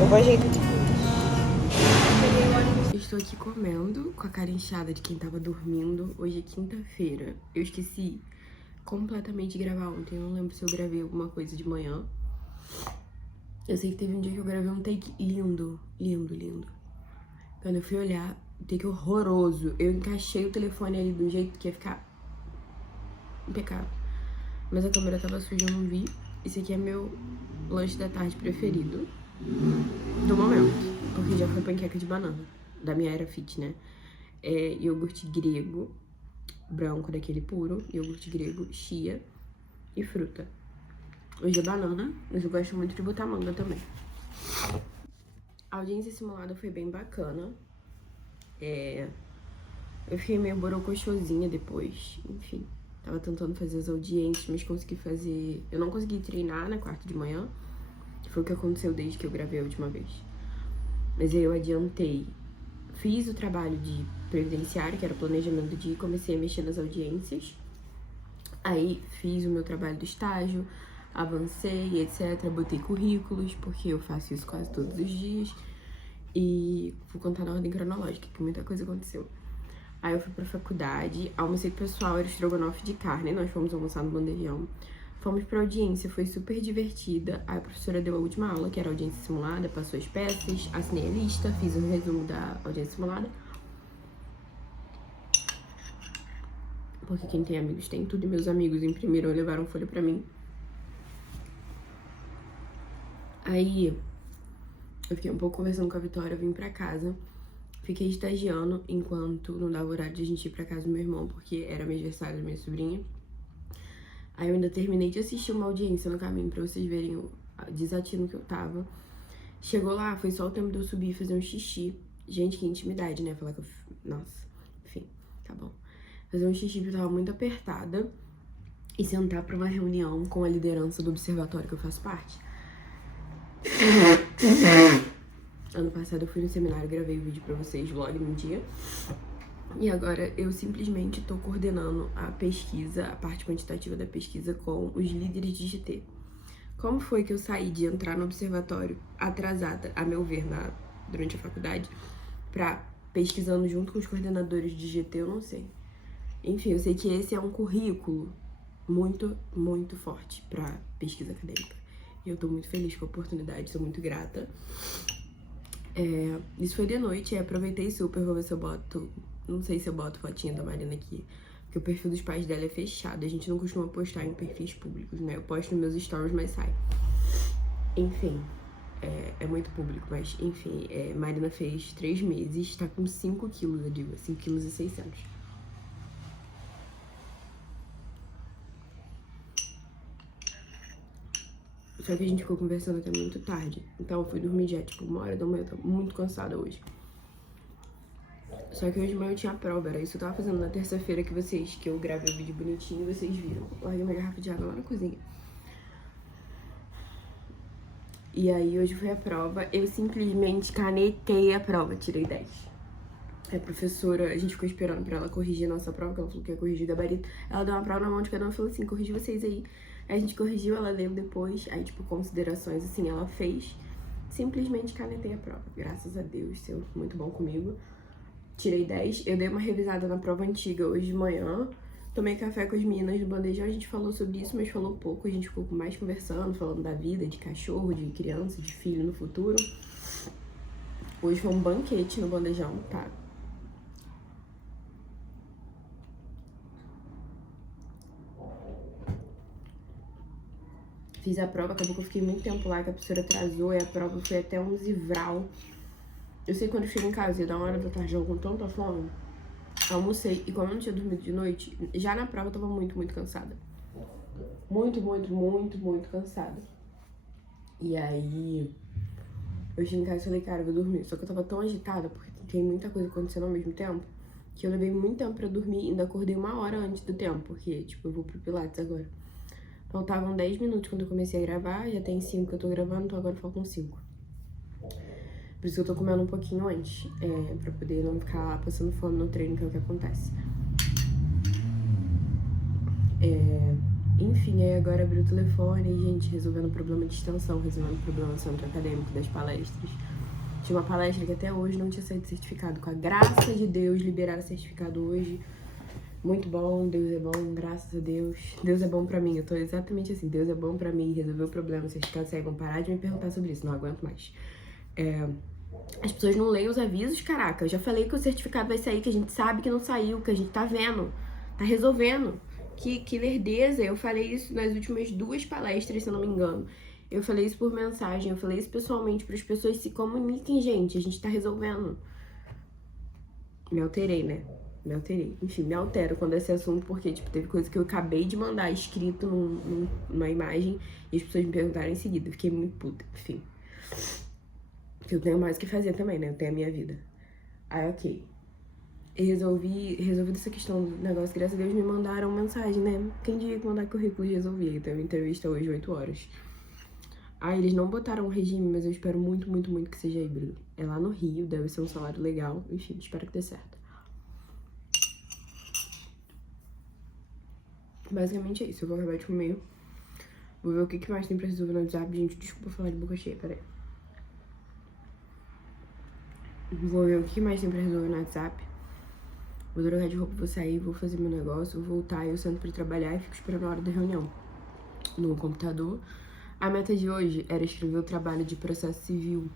Eu vou ajeitar. Estou aqui comendo com a cara inchada de quem tava dormindo. Hoje é quinta-feira. Eu esqueci completamente de gravar ontem. Eu não lembro se eu gravei alguma coisa de manhã. Eu sei que teve um dia que eu gravei um take lindo, lindo, lindo. Quando eu fui olhar, um take horroroso. Eu encaixei o telefone ali do jeito que ia ficar impecável. Mas a câmera tava suja, eu não vi. Esse aqui é meu lanche da tarde preferido do momento, porque já foi panqueca de banana, da minha era fit, né? Iogurte grego, branco daquele puro, iogurte grego, chia e fruta. Hoje é banana, mas eu gosto muito de botar manga também. A audiência simulada foi bem bacana. Eu fiquei meio borocochosinha depois, enfim. Tava tentando fazer as audiências, mas consegui fazer... Eu não consegui treinar na quarta de manhã, que foi o que aconteceu desde que eu gravei a última vez. Mas aí eu adiantei. Fiz o trabalho de previdenciário, que era o planejamento do dia, e comecei a mexer nas audiências. Aí fiz o meu trabalho do estágio, avancei, etc. Botei currículos, porque eu faço isso quase todos os dias. E vou contar na ordem cronológica, que muita coisa aconteceu. Aí eu fui pra faculdade, almocei com o pessoal, era estrogonofe de carne, nós fomos almoçar no bandejão. Fomos pra audiência, foi super divertida. Aí a professora deu a última aula, que era a audiência simulada, passou as peças, assinei a lista, fiz um resumo da audiência simulada. Porque quem tem amigos tem tudo, e meus amigos imprimiram e levaram folha pra mim. Aí eu fiquei um pouco conversando com a Vitória, vim pra casa. Fiquei estagiando enquanto não dava horário de a gente ir pra casa do meu irmão, porque era aniversário da minha sobrinha. Aí eu ainda terminei de assistir uma audiência no caminho, pra vocês verem o desatino que eu tava. Chegou lá, foi só o tempo de eu subir e fazer um xixi. Gente, que intimidade, né? Falar que eu... Nossa, enfim, tá bom. Fazer um xixi porque eu tava muito apertada. E sentar pra uma reunião com a liderança do observatório que eu faço parte. Ano passado eu fui no seminário, gravei o vídeo pra vocês, vlog num dia. E agora eu simplesmente tô coordenando a pesquisa, a parte quantitativa da pesquisa com os líderes de GT. Como foi que eu saí de entrar no observatório atrasada, a meu ver, durante a faculdade, pra pesquisando junto com os coordenadores de GT, eu não sei. Enfim, eu sei que esse é um currículo muito, muito forte pra pesquisa acadêmica. E eu tô muito feliz com a oportunidade, sou muito grata. Isso foi de noite, aproveitei super, vou ver se eu boto... Não sei se eu boto fotinha da Marina aqui, porque o perfil dos pais dela é fechado, a gente não costuma postar em perfis públicos, né? Eu posto nos meus stories, mas sai. Enfim, é muito público, mas enfim, Marina fez 3 meses, tá com 5 quilos, eu digo, 5 quilos e 600. Só que a gente ficou conversando até muito tarde, então eu fui dormir já, tipo, 1h da manhã, eu tô muito cansada hoje. Só que hoje de manhã eu tinha prova, era isso que eu tava fazendo na terça-feira que eu gravei o vídeo bonitinho e vocês viram. Larguei uma garrafa de água lá na cozinha. E aí hoje foi a prova, eu simplesmente canetei a prova, tirei 10. A professora, a gente ficou esperando pra ela corrigir a nossa prova, que ela falou que ia corrigir o gabarito. Ela deu uma prova na mão de cada um e falou assim, corrigi vocês aí. Aí a gente corrigiu, ela leu depois, aí tipo, considerações assim, ela fez. Simplesmente canetei a prova, graças a Deus, seu muito bom comigo. Tirei 10, eu dei uma revisada na prova antiga hoje de manhã. Tomei café com as meninas do bandejão, a gente falou sobre isso, mas falou pouco. A gente ficou mais conversando, falando da vida, de cachorro, de criança, de filho no futuro. Hoje foi um banquete no bandejão, tá? Fiz a prova, acabou que eu fiquei muito tempo lá, que a professora atrasou, e a prova foi até 11 vral. Eu sei que quando eu chego em casa, ia dar 1h da tarde, eu com tanta fome. Almocei, e como eu não tinha dormido de noite, já na prova eu tava muito, muito cansada. Muito, muito, muito, muito cansada. E aí, eu cheguei em casa e falei, cara, eu vou dormir. Só que eu tava tão agitada, porque tem muita coisa acontecendo ao mesmo tempo, que eu levei muito tempo pra dormir e ainda acordei 1h antes do tempo, porque, tipo, eu vou pro Pilates agora. Faltavam 10 minutos quando eu comecei a gravar, já tem 5 que eu tô gravando, então agora faltam 5. Por isso que eu tô comendo um pouquinho antes, pra poder não ficar passando fome no treino, que é o que acontece. Enfim, aí agora abri o telefone e, gente, resolvendo o problema de extensão, resolvendo o problema do centro acadêmico, das palestras. Tinha uma palestra que até hoje não tinha saído certificado. Com a graça de Deus, liberaram certificado hoje. Muito bom, Deus é bom, graças a Deus. Deus é bom pra mim, eu tô exatamente assim, Deus é bom pra mim, resolveu o problema, o certificado saiu, vão parar de me perguntar sobre isso, não aguento mais. As pessoas não leem os avisos, caraca, eu já falei que o certificado vai sair, que a gente sabe que não saiu, que a gente tá vendo, tá resolvendo. Que lerdeza, eu falei isso nas últimas 2 palestras, se eu não me engano. Eu falei isso por mensagem, eu falei isso pessoalmente, para as pessoas se comuniquem, gente, a gente tá resolvendo. Me alterei, né? Me alterei. Enfim, me altero quando esse assunto, porque, tipo, teve coisa que eu acabei de mandar escrito numa imagem e as pessoas me perguntaram em seguida. Eu fiquei muito puta, enfim. Porque eu tenho mais o que fazer também, né? Eu tenho a minha vida. Aí, ok. Resolvi essa questão do negócio, graças a Deus me mandaram mensagem, né? Quem diria que mandar currículo e resolvi. Então, entrevista hoje, 8 horas. Ah, eles não botaram um regime, mas eu espero muito, muito, muito que seja híbrido. É lá no Rio, deve ser um salário legal. Enfim, espero que dê certo. Basicamente é isso, eu vou acabar de comer. Vou ver o que mais tem pra resolver no WhatsApp. Gente, desculpa falar de boca cheia, peraí. Vou ver o que mais tem pra resolver no WhatsApp. Vou trocar de roupa, vou sair, vou fazer meu negócio, vou voltar, eu sento pra trabalhar e fico esperando a hora da reunião no computador. A meta de hoje era escrever o trabalho de processo civil,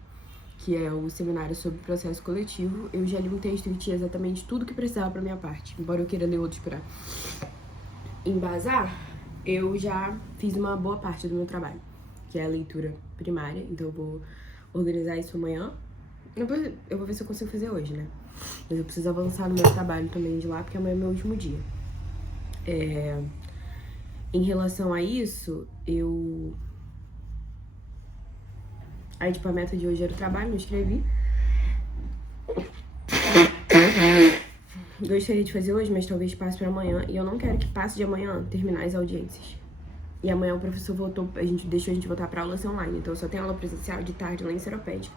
que é o seminário sobre processo coletivo. Eu já li um texto que tinha exatamente tudo que precisava pra minha parte, embora eu queira ler outros pra embasar. Eu já fiz uma boa parte do meu trabalho, que é a leitura primária, então eu vou organizar isso amanhã. Depois eu vou ver se eu consigo fazer hoje, né? Mas eu preciso avançar no meu trabalho também de lá, porque amanhã é meu último dia. Em relação a isso, Aí, tipo, a meta de hoje era o trabalho, não escrevi. Gostaria de fazer hoje, mas talvez passe pra amanhã. E eu não quero que passe de amanhã terminar as audiências. E amanhã o professor voltou, deixou a gente voltar pra aula ser online. Então eu só tenho aula presencial de tarde lá em Seropédica.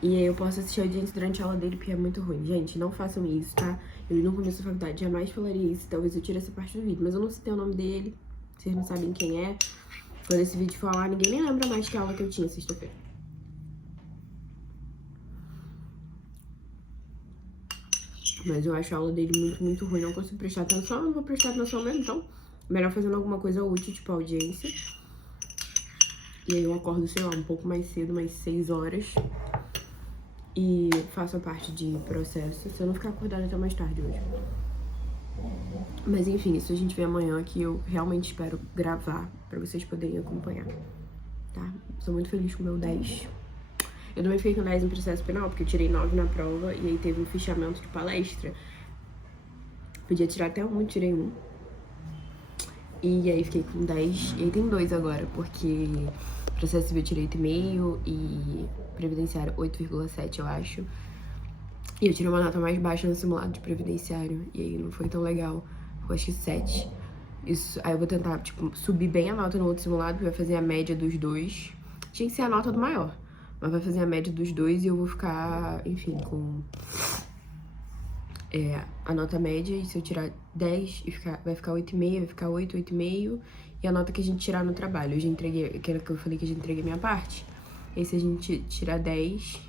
E aí eu posso assistir a audiência durante a aula dele, porque é muito ruim. Gente, não façam isso, tá? Eu não começo a faculdade, jamais falaria isso. Talvez eu tire essa parte do vídeo. Mas eu não citei o nome dele. Vocês não sabem quem é. Quando esse vídeo for lá, ninguém nem lembra mais que aula que eu tinha sexta-feira. Mas eu acho a aula dele muito, muito ruim. Não consigo prestar atenção, não vou prestar atenção mesmo, então melhor fazendo alguma coisa útil, tipo audiência. E aí eu acordo, sei lá, um pouco mais cedo, mais 6 horas. E faço a parte de processo, se eu não ficar acordada até mais tarde hoje. Mas enfim, isso a gente vê amanhã, que eu realmente espero gravar pra vocês poderem acompanhar, tá? Sou muito feliz com o meu 10. Eu também fiquei com 10 em processo penal, porque eu tirei 9 na prova e aí teve um fichamento de palestra. Podia tirar até 1, tirei 1. E aí fiquei com 10, e aí tem 2 agora, porque processo civil eu tirei 8,5 e previdenciário 8,7, eu acho. E eu tirei uma nota mais baixa no simulado de previdenciário, e aí não foi tão legal, eu acho que 7. Isso, aí eu vou tentar, tipo, subir bem a nota no outro simulado, porque vai fazer a média dos dois. Tinha que ser a nota do maior, mas vai fazer a média dos dois e eu vou ficar, enfim, com a nota média. E se eu tirar 10, vai ficar 8,5, vai ficar 8, 8,5. E a nota que a gente tirar no trabalho. Eu já entreguei, aquela que eu falei que eu já entreguei minha parte. E aí se a gente tirar 10,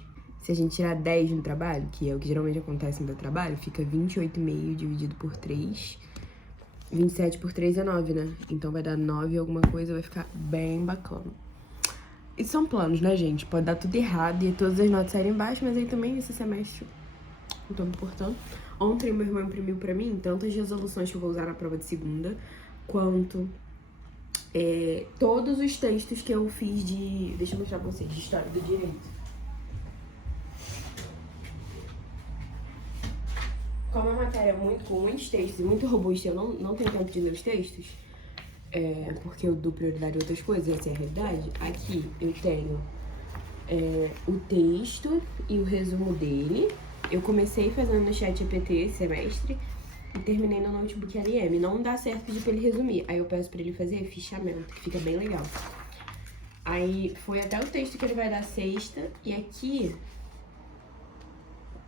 se a gente tirar 10 no trabalho, que é o que geralmente acontece no meu trabalho, fica 28,5 dividido por 3. 27 por 3 é 9, né? Então vai dar 9 alguma coisa, vai ficar bem bacana. E são planos, né, gente? Pode dar tudo errado e todas as notas saírem baixas, mas aí também esse semestre não tô me importando. Ontem meu irmão imprimiu pra mim tanto as resoluções que eu vou usar na prova de segunda, quanto todos os textos que eu fiz de... Deixa eu mostrar pra vocês, de História do Direito. Como a matéria é com muitos textos e muito robusta, eu não tenho tempo de ler os textos, porque eu dou prioridade a outras coisas, essa é a realidade. Aqui eu tenho o texto e o resumo dele. Eu comecei fazendo no ChatGPT esse semestre e terminei no Notebook LM. Não dá certo pedir pra ele resumir, aí eu peço pra ele fazer fichamento, que fica bem legal. Aí foi até o texto que ele vai dar sexta, e aqui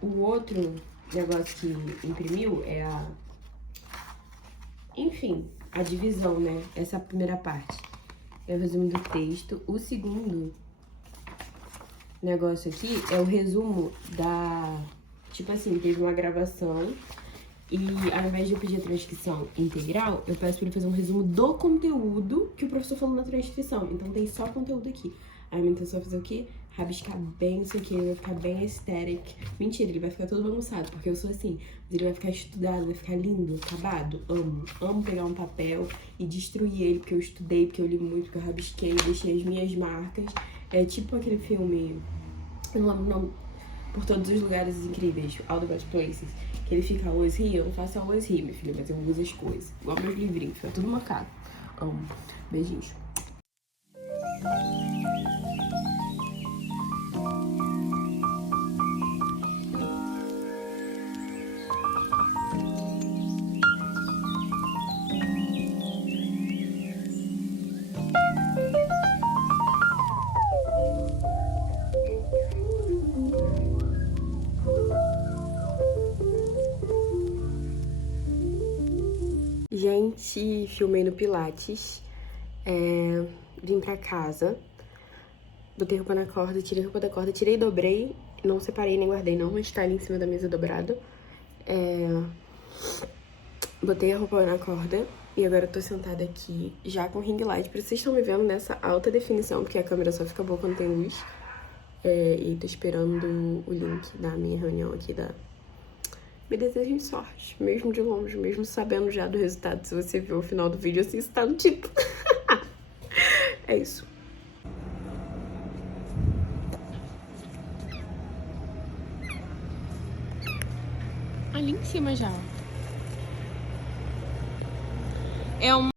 o outro negócio que imprimiu é enfim, a divisão, né? Essa primeira parte é o resumo do texto. O segundo negócio aqui é o resumo tipo assim, teve uma gravação e ao invés de eu pedir a transcrição integral, eu peço pra ele fazer um resumo do conteúdo que o professor falou na transcrição. Então tem só conteúdo aqui. Aí a minha intenção é fazer o quê? Rabiscar bem isso aqui, ele vai ficar bem aesthetic. Mentira, ele vai ficar todo bagunçado, porque eu sou assim. Mas ele vai ficar estudado, vai ficar lindo, acabado. Amo. Amo pegar um papel e destruir ele, porque eu estudei, porque eu li muito, porque eu rabisquei, deixei as minhas marcas. É tipo aquele filme, eu não lembro o nome, Por Todos os Lugares Incríveis, All the Best Places. Que ele fica always here, eu não faço always here, meu filho, mas eu uso as coisas. Igual meus livrinhos, fica tudo marcado. Amo. Beijinhos. Gente, filmei no Pilates, vim pra casa, botei roupa na corda, tirei roupa da corda, tirei e dobrei, não separei nem guardei não, mas tá ali em cima da mesa dobrado. Botei a roupa na corda e agora eu tô sentada aqui já com ring light, por isso vocês estão me vendo nessa alta definição, porque a câmera só fica boa quando tem luz. E tô esperando o link da minha reunião aqui Me desejem sorte, mesmo de longe, mesmo sabendo já do resultado. Se você viu o final do vídeo, assim, está no título. É isso. Ali em cima já. É um...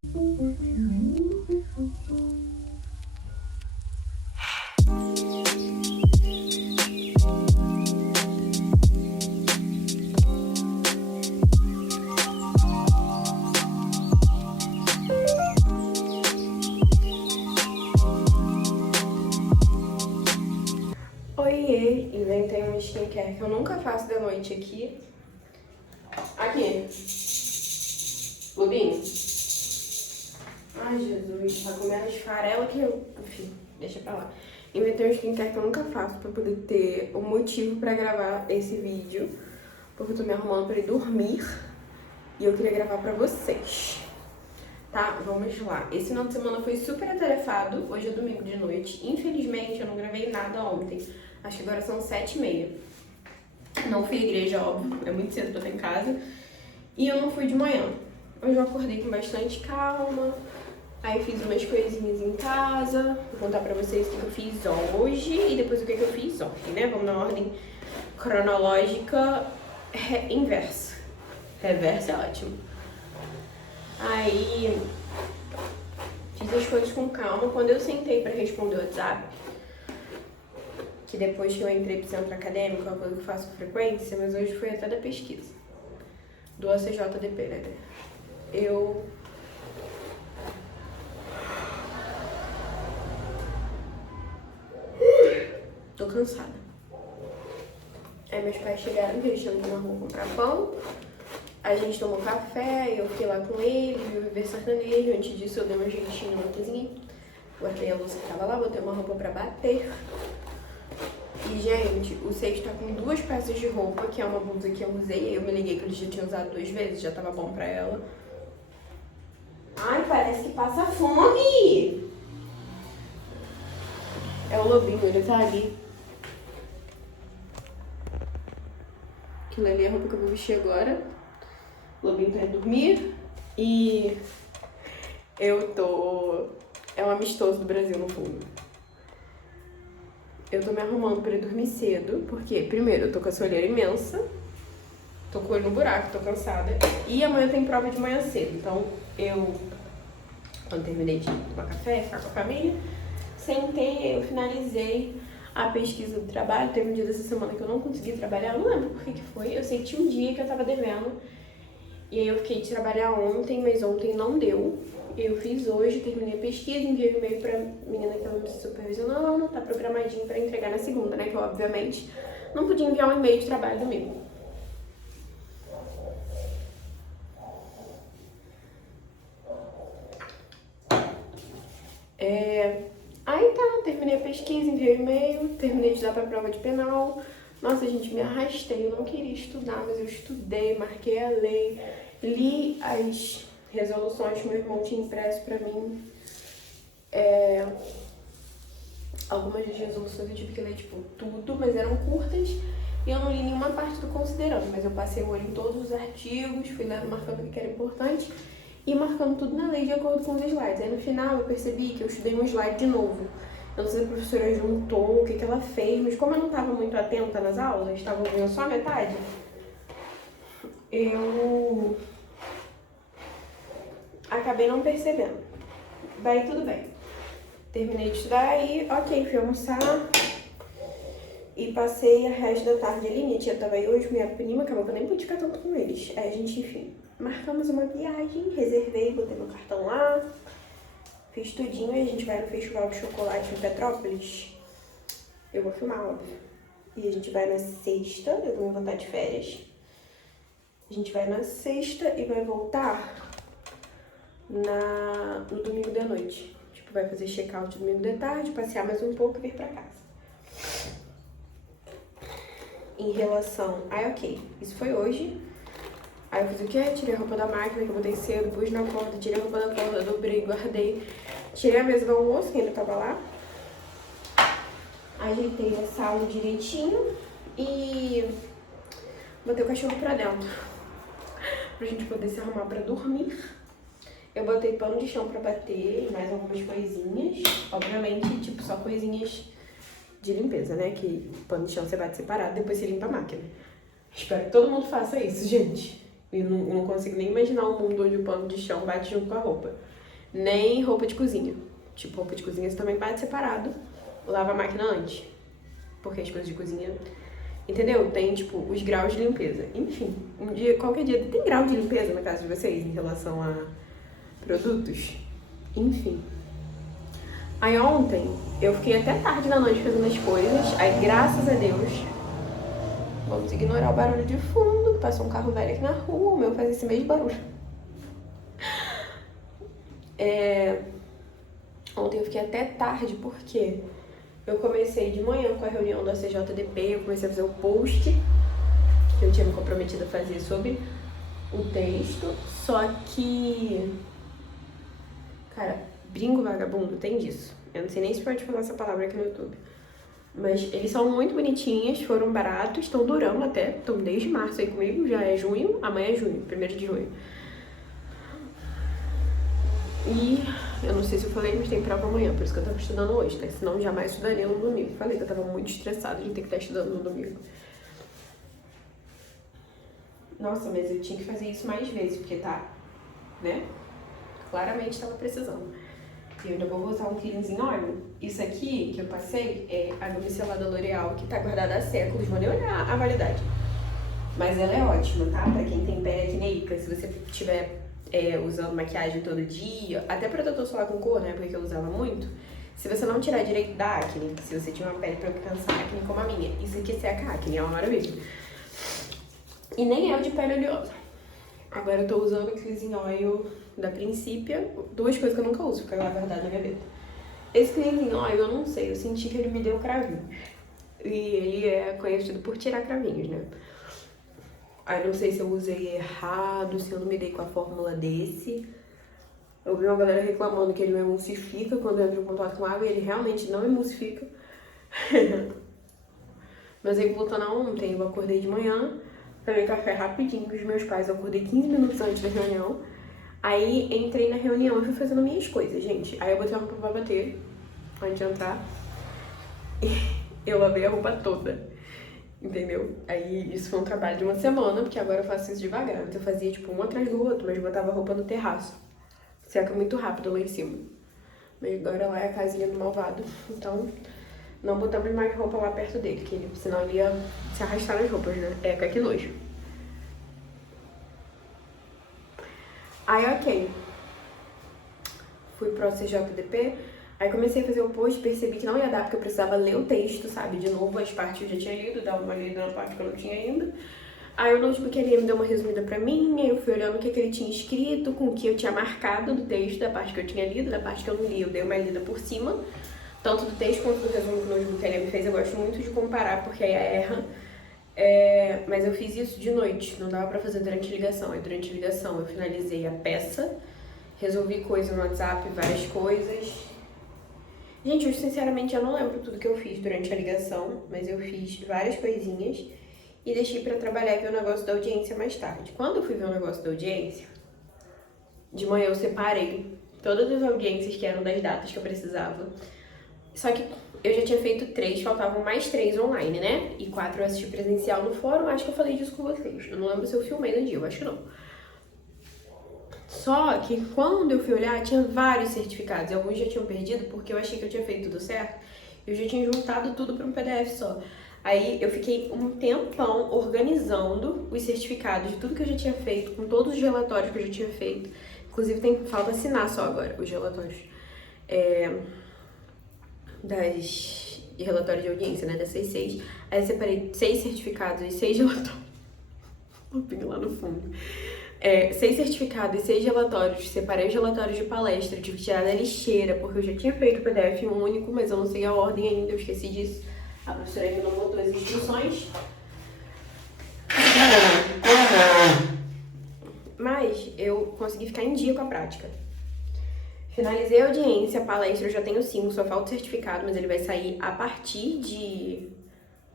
Oiê, inventei uma skincare que eu nunca faço de noite aqui. Aqui. Lubinho. Ai, Jesus, tá comendo as farelas que eu... Enfim, deixa pra lá. Inventei uma skincare que eu nunca faço pra poder ter um motivo pra gravar esse vídeo. porque eu tô me arrumando pra ir dormir e eu queria gravar pra vocês. Tá, vamos lá. Esse final de semana foi super atarefado, hoje é domingo de noite. Infelizmente eu não gravei nada ontem, acho que agora são 7h30. Não fui à igreja, óbvio, é muito cedo pra estar em casa. E eu não fui de manhã. Hoje eu acordei com bastante calma. Aí fiz umas coisinhas em casa. Vou contar pra vocês o que eu fiz hoje e depois o que eu fiz ontem, né? Vamos na ordem cronológica inversa. Reversa é ótimo. Aí fiz as coisas com calma. Quando eu sentei pra responder o WhatsApp, que depois que eu entrei pro centro acadêmico, é uma coisa que eu faço com frequência, mas hoje foi até da pesquisa do ACJDP, né? Eu tô cansada. Aí meus pais chegaram, que eles tinham que ir na rua comprar pão. A gente tomou café, eu fiquei lá com ele, vi o Viver Sertanejo. Antes disso eu dei um jeitinho na cozinha. Guardei a louça que tava lá, botei uma roupa pra bater. E, gente, o cesto tá com 2 peças de roupa, que é uma blusa que eu usei. Aí eu me liguei que ele já tinha usado 2 vezes, já tava bom pra ela. Ai, parece que passa fome! É o lobinho, ele tá ali. Aquilo ali é a roupa que eu vou vestir agora. O lobinho tá indo dormir. E eu tô... É um amistoso do Brasil no fundo. Eu tô me arrumando pra ir dormir cedo, porque, primeiro, eu tô com a soleira imensa, tô com o olho no buraco, tô cansada, e amanhã tem prova de manhã cedo. Então, quando terminei de tomar café, ficar com a família, sentei, eu finalizei a pesquisa do trabalho. Teve um dia dessa semana que eu não consegui trabalhar, eu não lembro por que foi, eu sei que tinha um dia que eu tava devendo, e aí eu fiquei de trabalhar ontem, mas ontem não deu. Eu fiz hoje, terminei a pesquisa, enviei um e-mail pra menina que tava me supervisionando, tá programadinho pra entregar na segunda, né? Que eu, obviamente, não podia enviar um e-mail de trabalho domingo. Aí tá, terminei a pesquisa, enviei o e-mail, terminei de dar pra prova de penal. Nossa, gente, me arrastei, eu não queria estudar, mas eu estudei, marquei a lei, li as resoluções que meu irmão tinha impresso pra mim. Algumas das resoluções eu tive que ler, tipo, tudo, mas eram curtas e eu não li nenhuma parte do considerando, mas eu passei o olho em todos os artigos, fui lá marcando o que era importante e marcando tudo na lei de acordo com os slides. Aí no final eu percebi que eu estudei um slide de novo. Eu não sei se a professora juntou, o que ela fez, mas como eu não estava muito atenta nas aulas, estava ouvindo só a metade, eu acabei não percebendo. Daí tudo bem. Terminei de estudar e, ok, fui almoçar e passei a resto da tarde ali. Minha tia tava aí hoje, minha prima, acabou que eu nem pude ficar tanto com eles. Aí a gente, enfim, marcamos uma viagem, reservei, botei meu cartão lá, fiz tudinho e a gente vai no Festival de Chocolate em Petrópolis. Eu vou filmar, óbvio. E a gente vai na sexta, eu vou voltar de férias. A gente vai na sexta e vai voltar no domingo de noite. Tipo, vai fazer check-out domingo de tarde, passear mais um pouco e vir pra casa. Em relação... ok, isso foi hoje. Aí eu fiz o quê? Tirei a roupa da máquina que eu botei cedo, pus na corda, tirei a roupa da corda, dobrei, guardei. Tirei a mesa do almoço, que ainda tava lá. Ajeitei a sala direitinho e botei o cachorro pra dentro. Pra gente poder se arrumar pra dormir. Eu botei pano de chão pra bater e mais algumas coisinhas. Obviamente, tipo, só coisinhas de limpeza, né? Que pano de chão você bate separado, depois você limpa a máquina. Espero que todo mundo faça isso, gente. Eu não consigo nem imaginar um mundo onde o pano de chão bate junto com a roupa. Nem roupa de cozinha. Tipo, roupa de cozinha você também bate separado. Lava a máquina antes. Porque as coisas de cozinha... Entendeu? Tem, tipo, os graus de limpeza. Enfim, qualquer dia... Tem grau de limpeza na casa de vocês em relação a produtos? Enfim. Aí ontem, eu fiquei até tarde da noite fazendo as coisas. Aí, graças a Deus... Vamos ignorar o barulho de fundo. Passou um carro velho aqui na rua. O meu faz esse mesmo barulho. Ontem eu fiquei até tarde porque eu comecei de manhã com a reunião da CJDP. Eu comecei a fazer o post. eu tinha me comprometido a fazer sobre o texto, só que... Cara, bingo vagabundo tem disso. Eu não sei nem se pode falar essa palavra aqui no YouTube. Mas eles são muito bonitinhos, foram baratos, estão durando até. Estão desde março aí comigo, já é junho, amanhã é junho, 1º de junho. E eu não sei se eu falei, mas tem prova amanhã, por isso que eu tava estudando hoje, né? Senão jamais estudaria no domingo. Falei que eu tava muito estressada de ter que estar estudando no domingo. Nossa, mas eu tinha que fazer isso mais vezes, porque tá, né? Claramente tava precisando. E eu ainda vou usar um cleansinho óleo. Isso aqui que eu passei é a micelada L'Oreal, que tá guardada há séculos, vou nem olhar a validade. Mas ela é ótima, tá? Pra quem tem pele acneica, se você tiver usando maquiagem todo dia, até protetor solar com cor, né? Porque eu usava muito. Se você não tirar direito da acne, se você tiver uma pele pra alcançar acne como a minha, isso aqui seca a acne, é uma maravilha. E nem é o de pele oleosa. Agora eu tô usando o cleansing oil da Principia, 2 coisas que eu nunca uso, fica lá guardado na gaveta. Esse cleansing oil, eu não sei, eu senti que ele me deu cravinhos. E ele é conhecido por tirar cravinhos, né? Aí não sei se eu usei errado, se eu não me dei com a fórmula desse. Eu vi uma galera reclamando que ele não emulsifica quando entra em contato com água, e ele realmente não emulsifica. Mas aí voltando a ontem, eu acordei de manhã, tomei café rapidinho com os meus pais, eu acordei 15 minutos antes da reunião. Aí entrei na reunião e fui fazendo minhas coisas, gente. Aí eu botei a roupa pra bater, antes de entrar. E eu lavei a roupa toda, entendeu? Aí isso foi um trabalho de uma semana, porque agora eu faço isso devagar. Então eu fazia tipo um atrás do outro, mas botava a roupa no terraço. Seca muito rápido lá em cima. Mas agora lá é a casinha do malvado. Então não botamos mais roupa lá perto dele, que senão ele ia se arrastar nas roupas, né? Que nojo. Aí, ok. Fui pro CJDP, aí comecei a fazer o post, percebi que não ia dar, porque eu precisava ler o texto, sabe? De novo, as partes eu já tinha lido, dava uma lida na parte que eu não tinha ainda. Aí o notebook ali me deu uma resumida pra mim, aí eu fui olhando o que ele tinha escrito, com o que eu tinha marcado do texto, da parte que eu tinha lido, da parte que eu não li, eu dei uma lida por cima. Tanto do texto quanto do resumo que o notebook ali me fez, eu gosto muito de comparar, porque aí erra. Mas eu fiz isso de noite, não dava pra fazer durante a ligação. Aí durante a ligação eu finalizei a peça, resolvi coisas no WhatsApp, várias coisas. Gente, eu sinceramente não lembro tudo que eu fiz durante a ligação, mas eu fiz várias coisinhas e deixei pra trabalhar e ver o negócio da audiência mais tarde. Quando eu fui ver o negócio da audiência, de manhã eu separei todas as audiências que eram das datas que eu precisava. Só que eu já tinha feito 3, faltavam mais 3 online, né? E 4 eu assisti presencial no fórum, acho que eu falei disso com vocês. Eu não lembro se eu filmei no dia, eu acho que não. Só que quando eu fui olhar, tinha vários certificados. E alguns já tinham perdido porque eu achei que eu tinha feito tudo certo. Eu já tinha juntado tudo para um PDF só. Aí eu fiquei um tempão organizando os certificados de tudo que eu já tinha feito, com todos os relatórios que eu já tinha feito. Inclusive falta assinar só agora os relatórios. Das relatórios de audiência, né, dessas 6. Aí eu separei 6 certificados e 6 relatórios. Lupinho lá no fundo. 6 certificados e 6 relatórios. Separei os relatórios de palestra, tive que tirar da lixeira, porque eu já tinha feito o PDF único, mas eu não sei a ordem ainda, eu esqueci disso. A professora ainda não botou as instruções. Mas eu consegui ficar em dia com a prática. Finalizei a audiência, a palestra eu já tenho 5, só falta o certificado, mas ele vai sair a partir de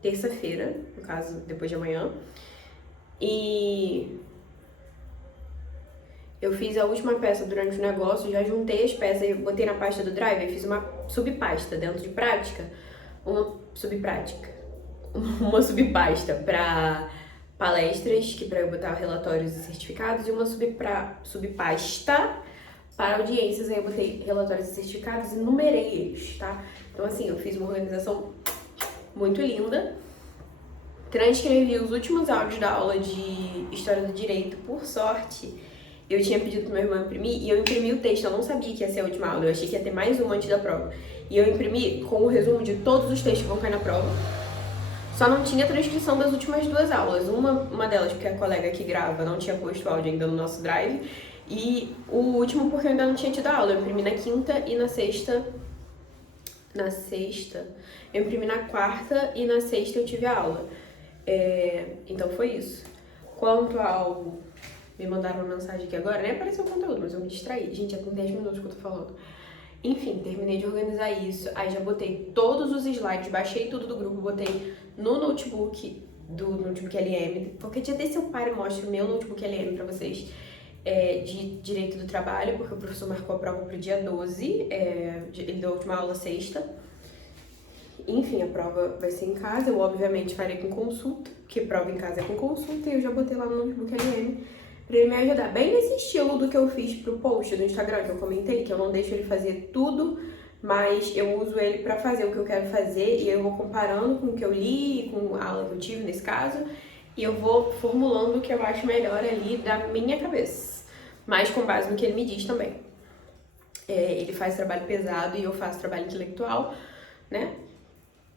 terça-feira, no caso, depois de amanhã. E eu fiz a última peça durante o negócio, já juntei as peças e botei na pasta do Drive, e fiz uma subpasta dentro de prática, uma subpasta para palestras, que para eu botar relatórios e certificados, e uma subpasta para audiências, aí eu botei relatórios e certificados e numerei eles, tá? Então assim, eu fiz uma organização muito linda. Transcrevi os últimos áudios da aula de História do Direito, por sorte. Eu tinha pedido pro meu irmão imprimir e eu imprimi o texto, eu não sabia que ia ser a última aula, eu achei que ia ter mais uma antes da prova. E eu imprimi com o resumo de todos os textos que vão cair na prova. Só não tinha transcrição das últimas 2 aulas. Uma delas, porque a colega que grava não tinha posto o áudio ainda no nosso drive. E o último, porque eu ainda não tinha tido aula. Eu imprimi na quinta e na sexta. Eu imprimi na quarta e na sexta eu tive aula. Então foi isso. Quanto ao... Me mandaram uma mensagem aqui agora, nem apareceu o conteúdo, mas eu me distraí. Gente, já tem 10 minutos que eu tô falando. Enfim, terminei de organizar isso. Aí já botei todos os slides, baixei tudo do grupo, botei no notebook do notebook LM. Qualquer dia desse eu paro e mostro o meu notebook LM pra vocês, de Direito do Trabalho, porque o professor marcou a prova pro dia 12, ele deu a última aula sexta. Enfim, a prova vai ser em casa, eu obviamente farei com consulta, porque prova em casa é com consulta, e eu já botei lá no notebook LM pra ele me ajudar. Bem nesse estilo do que eu fiz pro post do Instagram, que eu comentei, que eu não deixo ele fazer tudo, mas eu uso ele pra fazer o que eu quero fazer, e eu vou comparando com o que eu li, com a aula que eu tive nesse caso, e eu vou formulando o que eu acho melhor ali da minha cabeça, mas com base no que ele me diz também. Ele faz trabalho pesado e eu faço trabalho intelectual, né?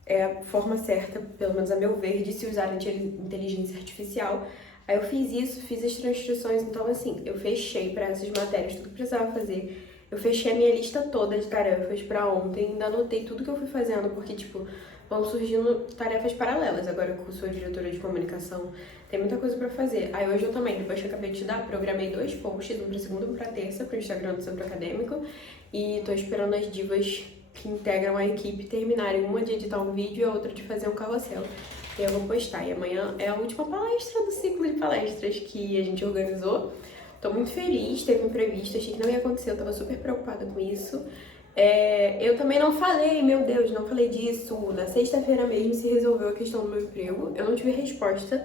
É a forma certa, pelo menos a meu ver, de se usar a inteligência artificial. Aí eu fiz isso, fiz as transcrições, então assim, eu fechei para essas matérias tudo que precisava fazer. Eu fechei a minha lista toda de tarefas para ontem, ainda anotei tudo que eu fui fazendo, porque, tipo, vão surgindo tarefas paralelas. Agora que eu sou diretora de comunicação, tem muita coisa para fazer. Aí hoje eu também, depois que eu acabei de te dar, programei 2 posts, um pra segunda e um pra terça, pro Instagram do Centro Acadêmico, e tô esperando as divas que integram a equipe terminarem, uma de editar um vídeo e a outra de fazer um carrossel. E eu vou postar. E amanhã é a última palestra do ciclo de palestras que a gente organizou. Tô muito feliz, teve um imprevisto, achei que não ia acontecer, eu tava super preocupada com isso. Eu também não falei, meu Deus, não falei disso. Na sexta-feira mesmo se resolveu a questão do meu emprego. Eu não tive resposta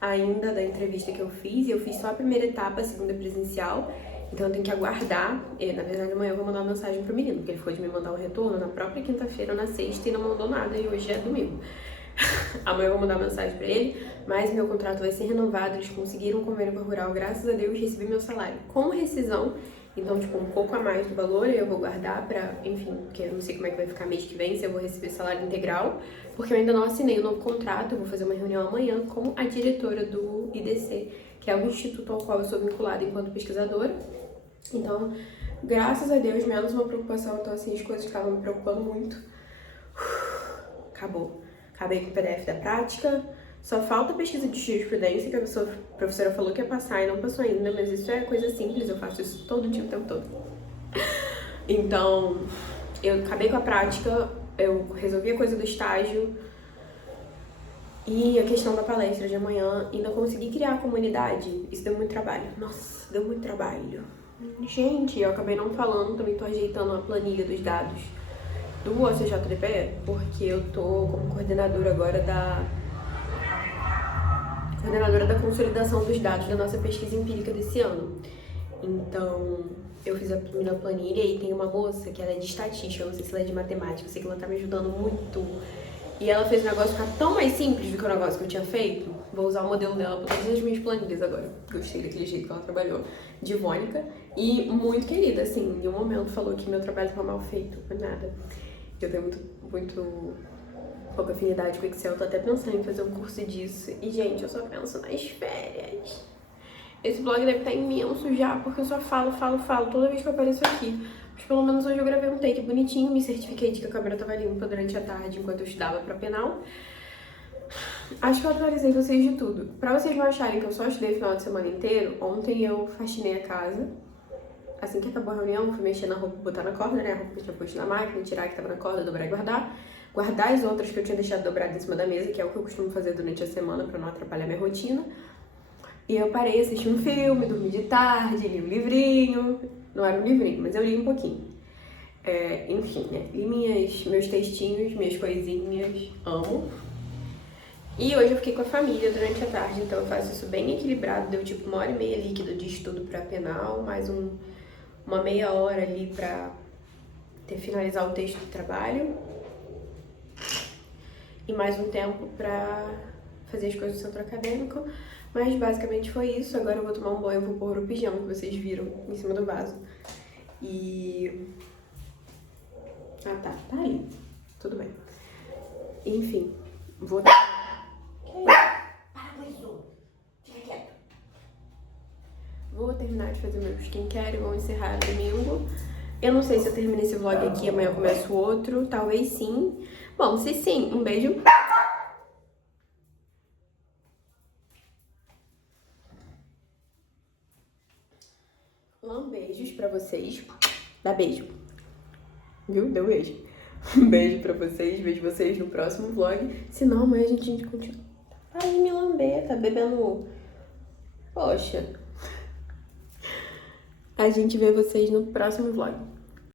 ainda da entrevista que eu fiz, e eu fiz só a primeira etapa, a segunda presencial. Então eu tenho que aguardar. Na verdade, amanhã eu vou mandar uma mensagem pro menino, porque ele ficou de me mandar um retorno na própria quinta-feira, na sexta, e não mandou nada, e hoje é domingo. Amanhã eu vou mandar uma mensagem pra ele, mas meu contrato vai ser renovado, eles conseguiram um convênio com a Rural, graças a Deus, recebi meu salário com rescisão, então, tipo, um pouco a mais do valor, eu vou guardar pra, enfim, porque eu não sei como é que vai ficar mês que vem, se eu vou receber salário integral, porque eu ainda não assinei o novo contrato, eu vou fazer uma reunião amanhã com a diretora do IDC, que é o instituto ao qual eu sou vinculada enquanto pesquisadora. Então, graças a Deus, menos uma preocupação, então, assim, as coisas que estavam me preocupando muito, acabou. Acabei com o PDF da prática, só falta a pesquisa de jurisprudência, que a professora falou que ia passar e não passou ainda, mas isso é coisa simples, eu faço isso todo dia, o tempo todo. Então, eu acabei com a prática, eu resolvi a coisa do estágio e a questão da palestra de amanhã, ainda consegui criar a comunidade, isso deu muito trabalho. Nossa, deu muito trabalho. Gente, eu acabei não falando, também tô ajeitando a planilha dos dados do OCJDP, porque eu tô como coordenadora agora da consolidação dos dados da nossa pesquisa empírica desse ano. Então, eu fiz a primeira planilha e tem uma moça que ela é de estatística, eu não sei se ela é de matemática, eu sei que ela tá me ajudando muito. E ela fez o negócio ficar tão mais simples do que o negócio que eu tinha feito. Vou usar o modelo dela para todas as minhas planilhas agora. Gostei daquele jeito que ela trabalhou, divônica e muito querida, assim. Em um momento falou que meu trabalho estava mal feito, foi nada. Eu tenho muito pouca afinidade com Excel, tô até pensando em fazer um curso disso. E, gente, eu só penso nas férias. Esse blog deve estar imenso já, porque eu só falo toda vez que eu apareço aqui. Mas pelo menos hoje eu gravei um take bonitinho, me certifiquei de que a câmera estava limpa durante a tarde enquanto eu estudava pra penal. Acho que eu atualizei vocês de tudo. Pra vocês não acharem que eu só estudei o final de semana inteiro, ontem eu faxinei a casa. Assim que acabou a reunião, fui mexer na roupa, botar na corda, né? A roupa que eu tinha posto na máquina, tirar a que tava na corda, dobrar e guardar. Guardar as outras que eu tinha deixado dobradas em cima da mesa, que é o que eu costumo fazer durante a semana pra não atrapalhar minha rotina. E eu parei, assisti um filme, dormi de tarde, li um livrinho. Não era um livrinho, mas eu li um pouquinho. Enfim, né? Li meus textinhos, minhas coisinhas, amo. E hoje eu fiquei com a família durante a tarde, então eu faço isso bem equilibrado. Deu tipo 1h30 líquido de estudo pra penal, mais uma meia hora ali pra finalizar o texto do trabalho. E mais um tempo pra fazer as coisas do centro acadêmico. Mas basicamente foi isso. Agora eu vou tomar um banho, eu vou pôr o pijama que vocês viram em cima do vaso. E... ah, tá aí. Tudo bem. Enfim, vou... Para com isso! Fica quieto. Vou terminar de fazer meu skincare e vou encerrar domingo. Eu não sei se eu termino esse vlog aqui, amanhã eu começo outro. Talvez sim. Bom, se sim, um beijo. Beijos pra vocês. Dá beijo. Viu? Deu beijo. Um beijo pra vocês. Vejo vocês no próximo vlog. Se não, amanhã a gente continua. Para de me lamber, tá bebendo... Poxa. A gente vê vocês no próximo vlog.